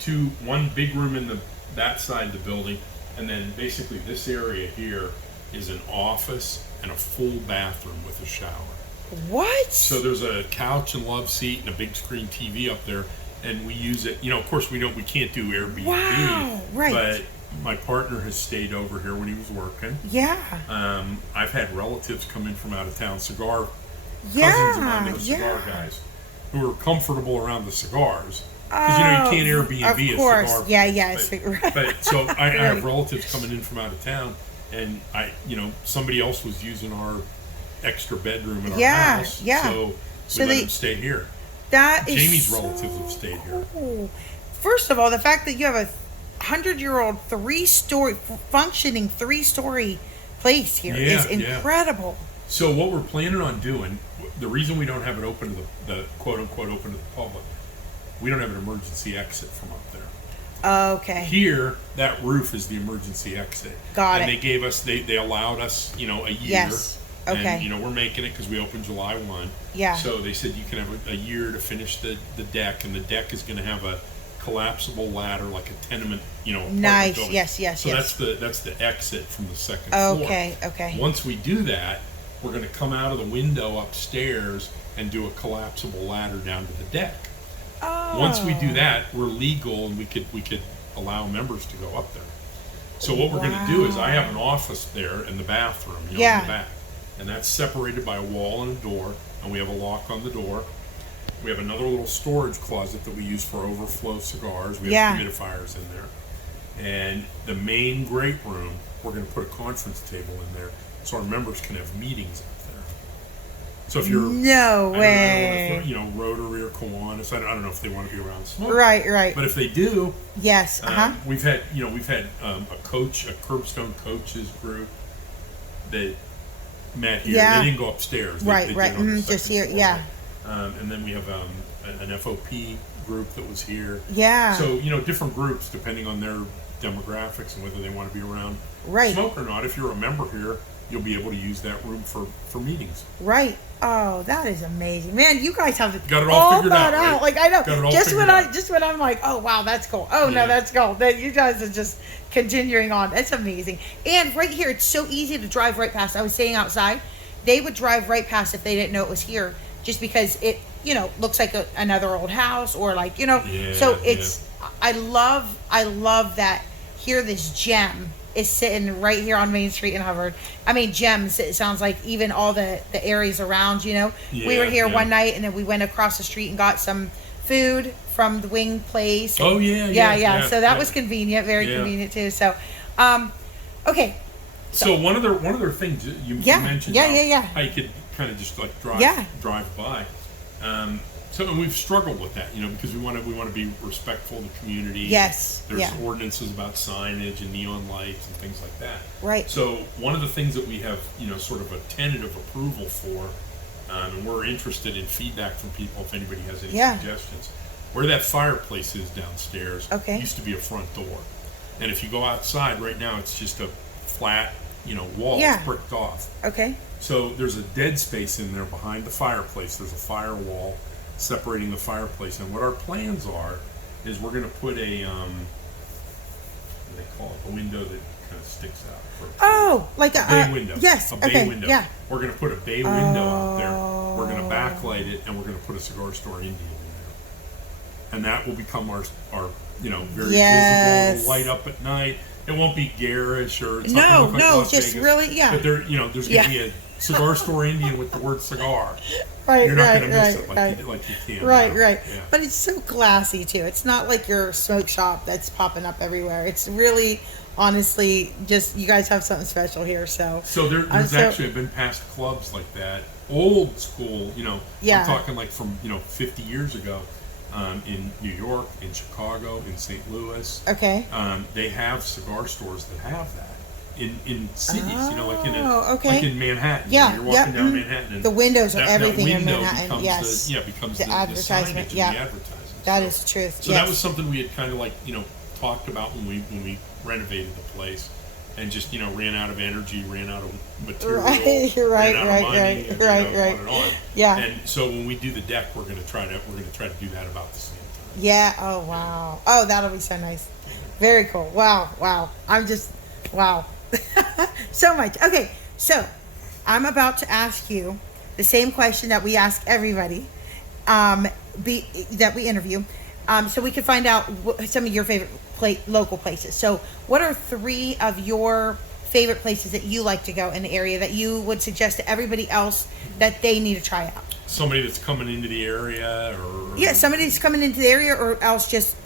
one big room in that side of the building, and then basically this area here is an office and a full bathroom with a shower. What? So there's a couch and love seat and a big screen TV up there, and we use it. Of course, we can't do Airbnb. Wow, right. But my partner has stayed over here when he was working. Yeah. I've had relatives come in from out of town, cousins of mine that are cigar guys, who are comfortable around the cigars. Because you can't Airbnb of course. a cigar. Yeah. But so I have relatives coming in from out of town, and somebody else was using our extra bedroom in our house. Yeah. So we let them stay here. That is Jamie's so relatives have stayed here. cool. First of all, the fact that you have a 100-year-old functioning three-story place here is incredible. So what we're planning on doing, the reason we don't have it open to the quote unquote open to the public, we don't have an emergency exit from up there. Okay. Here, that roof is the emergency exit. Got and it. they gave us, they allowed us, a year. Yes. Okay. And, we're making it because we opened July 1. Yeah. So they said you can have a year to finish the deck, and the deck is going to have a collapsible ladder, like a tenement, apartment Nice. building. Yes. So that's the exit from the second floor. Okay. Once we do that, we're going to come out of the window upstairs and do a collapsible ladder down to the deck. Oh. Once we do that, we're legal, and we could allow members to go up there. So what we're going to do is, I have an office there in the bathroom, in the back, and that's separated by a wall and a door, and we have a lock on the door. We have another little storage closet that we use for overflow cigars. We have humidifiers in there, and the main great room, we're going to put a conference table in there so our members can have meetings up there. So if you're No I way. don't know if, Rotary or Kiwanis, I don't know if they want to be around smoke. Right. But if they do, Yes. we've had a Curbstone coaches group that met here. Yeah. They didn't go upstairs. Right. They did on the Just second here. floor. Yeah. And then we have an FOP group that was here. Yeah. So different groups depending on their demographics and whether they want to be around smoke or not. If you're a member here, you'll be able to use that room for meetings. Right. Oh, that is amazing, man! You guys have Got it all figured thought out, right? Like I know, Got it all just figured when out. I'm like, oh wow, that's cool. Oh no, Yeah. that's cool. That you guys are just continuing on. That's amazing. And right here, it's so easy to drive right past. I was saying outside, they would drive right past if they didn't know it was here, just because it looks like another old house or like So it's I love that here. This gem is sitting right here on Main Street in Hubbard. I mean, gems, it sounds like, even all the areas around, we were here one night, and then we went across the street and got some food from the wing place. Oh, yeah. So that was convenient, very convenient too. So, okay. So one other thing you mentioned, how you could kind of just like drive by. So and we've struggled with that, because we want to be respectful of the community. Yes. There's ordinances about signage and neon lights and things like that. Right. So one of the things that we have, sort of a tentative approval for, and we're interested in feedback from people if anybody has any suggestions. Where that fireplace is downstairs used to be a front door, and if you go outside right now, it's just a flat, wall. It's bricked off. Okay. So there's a dead space in there behind the fireplace. There's a firewall separating the fireplace, and what our plans are is we're going to put a what do they call it, a window that kind of sticks out. Oh, like a bay window. Yes. A bay window. Yeah. We're going to put a bay window out there. We're going to backlight it, and we're going to put a cigar store Indian in there, and that will become our very Yes. visible, light up at night. It won't be garish or it's not No, gonna look like no, Las just Vegas. really, yeah. But there's gonna be a cigar store Indian with the word cigar. Right, You're not right, gonna miss right, it right. like you can. Right, now. right. Yeah. But it's so classy too. It's not like your smoke shop that's popping up everywhere. It's really, honestly, just you guys have something special here. So There's actually been past clubs like that, old school. Yeah. I'm talking like from 50 years ago, in New York, in Chicago, in St. Louis. Okay. They have cigar stores that have that. In cities, like okay. in Manhattan. Yeah, You're walking down Manhattan. And the windows are everything that in window Manhattan. becomes Yes. becomes The the advertisement, signage yeah. and the advertising. That is truth. So yes. that was something we had kind of talked about when we renovated the place, and just ran out of energy, ran out of material, Right, ran out of money, right. on and on. Yeah. And so when we do the deck, we're gonna try to do that about the same time. Yeah. Oh wow. Oh, that'll be so nice. Very cool. Wow. Wow. Wow. So much. Okay. So I'm about to ask you the same question that we ask everybody, that we interview, so we can find out some of your favorite local places. So what are 3 of your favorite places that you like to go in the area that you would suggest to everybody else that they need to try out? Somebody that's coming into the area, or Yeah, somebody that's coming into the area, or else just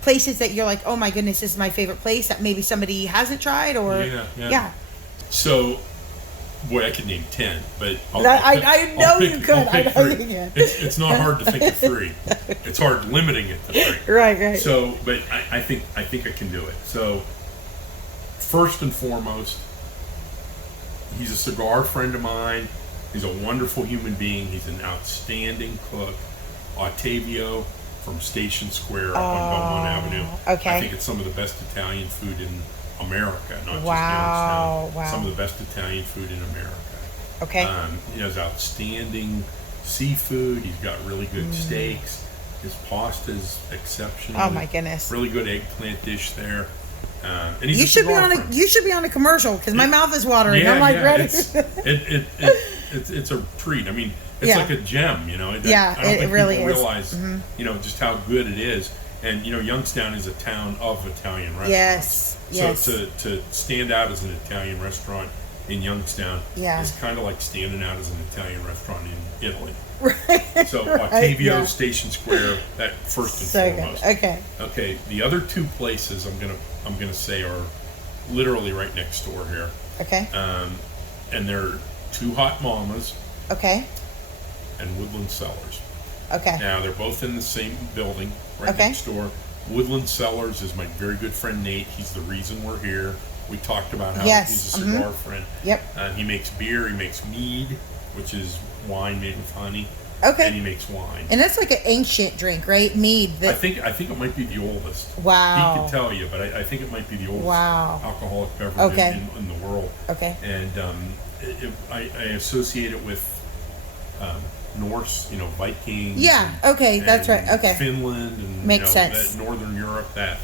places that you're like, oh my goodness, this is my favorite place that maybe somebody hasn't tried, or yeah. So, boy, I could name 10, but I know you could. I'll pick I know 3. you can. It's not hard to think of 3. It's hard limiting it to 3. Right. So, but I think I can do it. So, first and foremost, he's a cigar friend of mine. He's a wonderful human being. He's an outstanding cook. Ottavio from Station Square up on Belmont Avenue. Okay. I think it's some of the best Italian food in America, not just Wow, Youngstown. wow. Some of the best Italian food in America. Okay. He has outstanding seafood. He's got really good steaks. His pasta is exceptional. Oh my goodness. Really good eggplant dish there. And he's You a should be cigar on friend. You should be on a commercial because my mouth is watering. I'm like ready. It's a treat. I mean, it's Yeah. like a gem, Yeah, I don't it think really people is. realize, just how good it is. And Youngstown is a town of Italian restaurants. Yes. So to stand out as an Italian restaurant in Youngstown Yeah. is kind of like standing out as an Italian restaurant in Italy. Right. So Right, Ottavio, yeah. Station Square, that first and So foremost. good. Okay. Okay, the other 2 places I'm gonna say are literally right next door here, Okay. and they're 2 Hot Mamas Okay. and Woodland Cellars. Okay. Now they're both in the same building right Okay. next door. Woodland Cellars is my very good friend Nate. He's the reason we're here. We talked about how Yes, he's a cigar friend. Yep. He makes beer. He makes mead, which is wine made with honey. Okay. And he makes wine. And that's like an ancient drink, right? Mead. I think it might be the oldest. Wow. He can tell you, but I think it might be the oldest Wow. alcoholic beverage Okay. in the world. Okay. And I associate it with Norse, Vikings. Yeah. Okay. That's and right. Okay. Finland and Makes sense. that Northern Europe. That.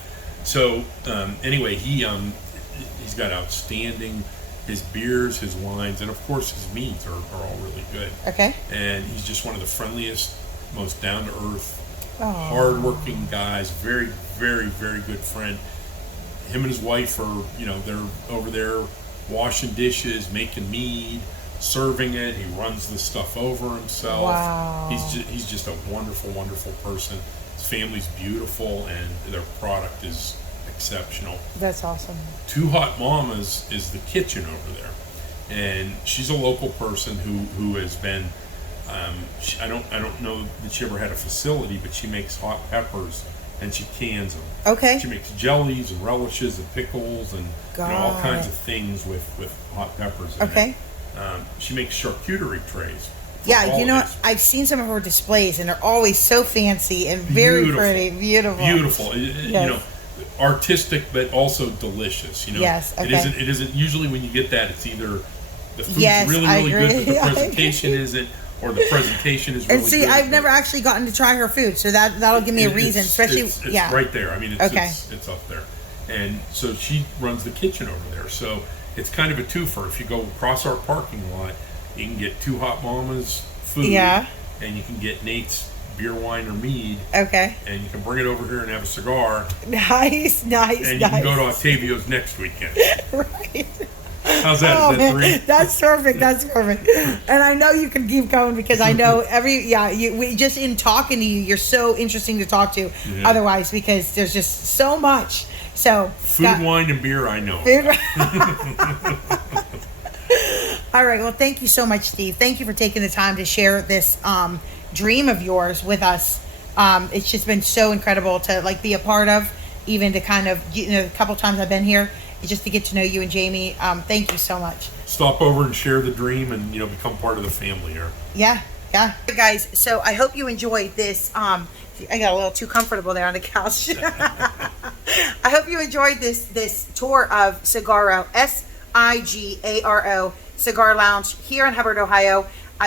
So anyway, he's got outstanding. His beers, his wines, and of course his meats are all really good. Okay. And he's just one of the friendliest, most down to earth, Aw. hardworking guys. Very, very, very good friend. Him and his wife are, they're over there washing dishes, making mead, serving it. He runs the stuff over himself. Wow. He's just a wonderful, wonderful person. His family's beautiful, and their product is exceptional. That's awesome. 2 Hot Mamas is the kitchen over there, and she's a local person who has been. I don't know that she ever had a facility, but she makes hot peppers and she cans them. Okay. She makes jellies and relishes and pickles and all Got kinds it. of things with hot peppers. In Okay. it. She makes charcuterie trays. for Yeah, you know what? holidays. I've seen some of her displays, and they're always so fancy and very Beautiful. pretty. Beautiful. Beautiful. Yes. Artistic, but also delicious. Yes, It okay. isn't. It isn't usually when you get that. It's either the food's Yes, really, I really good, but agree. the I agree. presentation isn't, or the presentation is really And see, good. I've but never actually gotten to try her food, so that'll give me a reason, especially it's yeah. right there. I mean, it's, Okay. it's up there, and so she runs the kitchen over there. So it's kind of a twofer. If you go across our parking lot, you can get 2 Hot Mamas food, Yeah. and you can get Nate's beer, wine, or mead. Okay. And you can bring it over here and have a cigar. Nice. And you can go to Octavio's next weekend. Right. How's that? Oh, Is that man. 3? That's perfect. That's perfect. And I know you can keep going because I know we just in talking to you, you're so interesting to talk to. Yeah. Otherwise, because there's just so much. So food, wine, and beer, I know. All right. Well, thank you so much, Steve. Thank you for taking the time to share this dream of yours with us. It's just been so incredible to like be a part of, even to kind of, a couple times I've been here, just to get to know you and Jamie. Thank you so much. Stop over and share the dream and, become part of the family here. Yeah. Hey guys, so I hope you enjoyed this. I got a little too comfortable there on the couch. I hope you enjoyed this tour of Sigaro, Sigaro Cigar Lounge here in Hubbard, Ohio.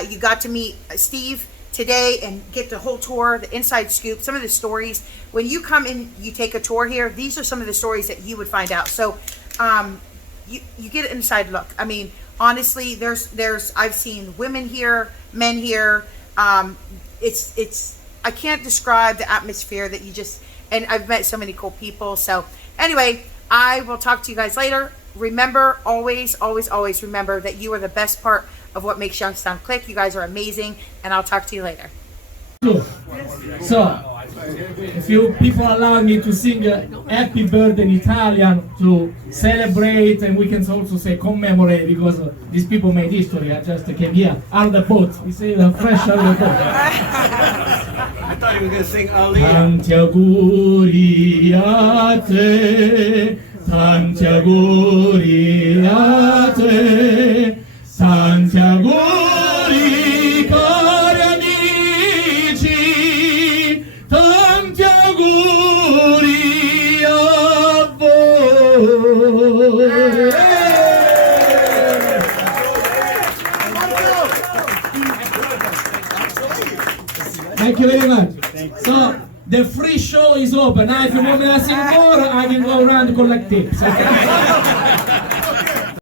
You got to meet Steve today and get the whole tour, the inside scoop, some of the stories. When you come in, you take a tour here, these are some of the stories that you would find out. So you get an inside look. I mean, honestly, there's I've seen women here, men here. It's I can't describe the atmosphere that and I've met so many cool people. So anyway, I will talk to you guys later. Remember, always remember that you are the best part of what makes Youngstown click. You guys are amazing, and I'll talk to you later. So, if you people allow me to sing Happy Birthday in Italian to celebrate, and we can also say commemorate, because these people made history. I just came here out of the boat. We say fresh out of the boat. I thought you were going to sing Ali. Tanti auguri a te, tanti auguri a te, tanti auguri cari amici, tanti auguri a voi. Thank you very much. So, the free show is open. Now, if you want me to sing more, I can go around and collect tips. Okay?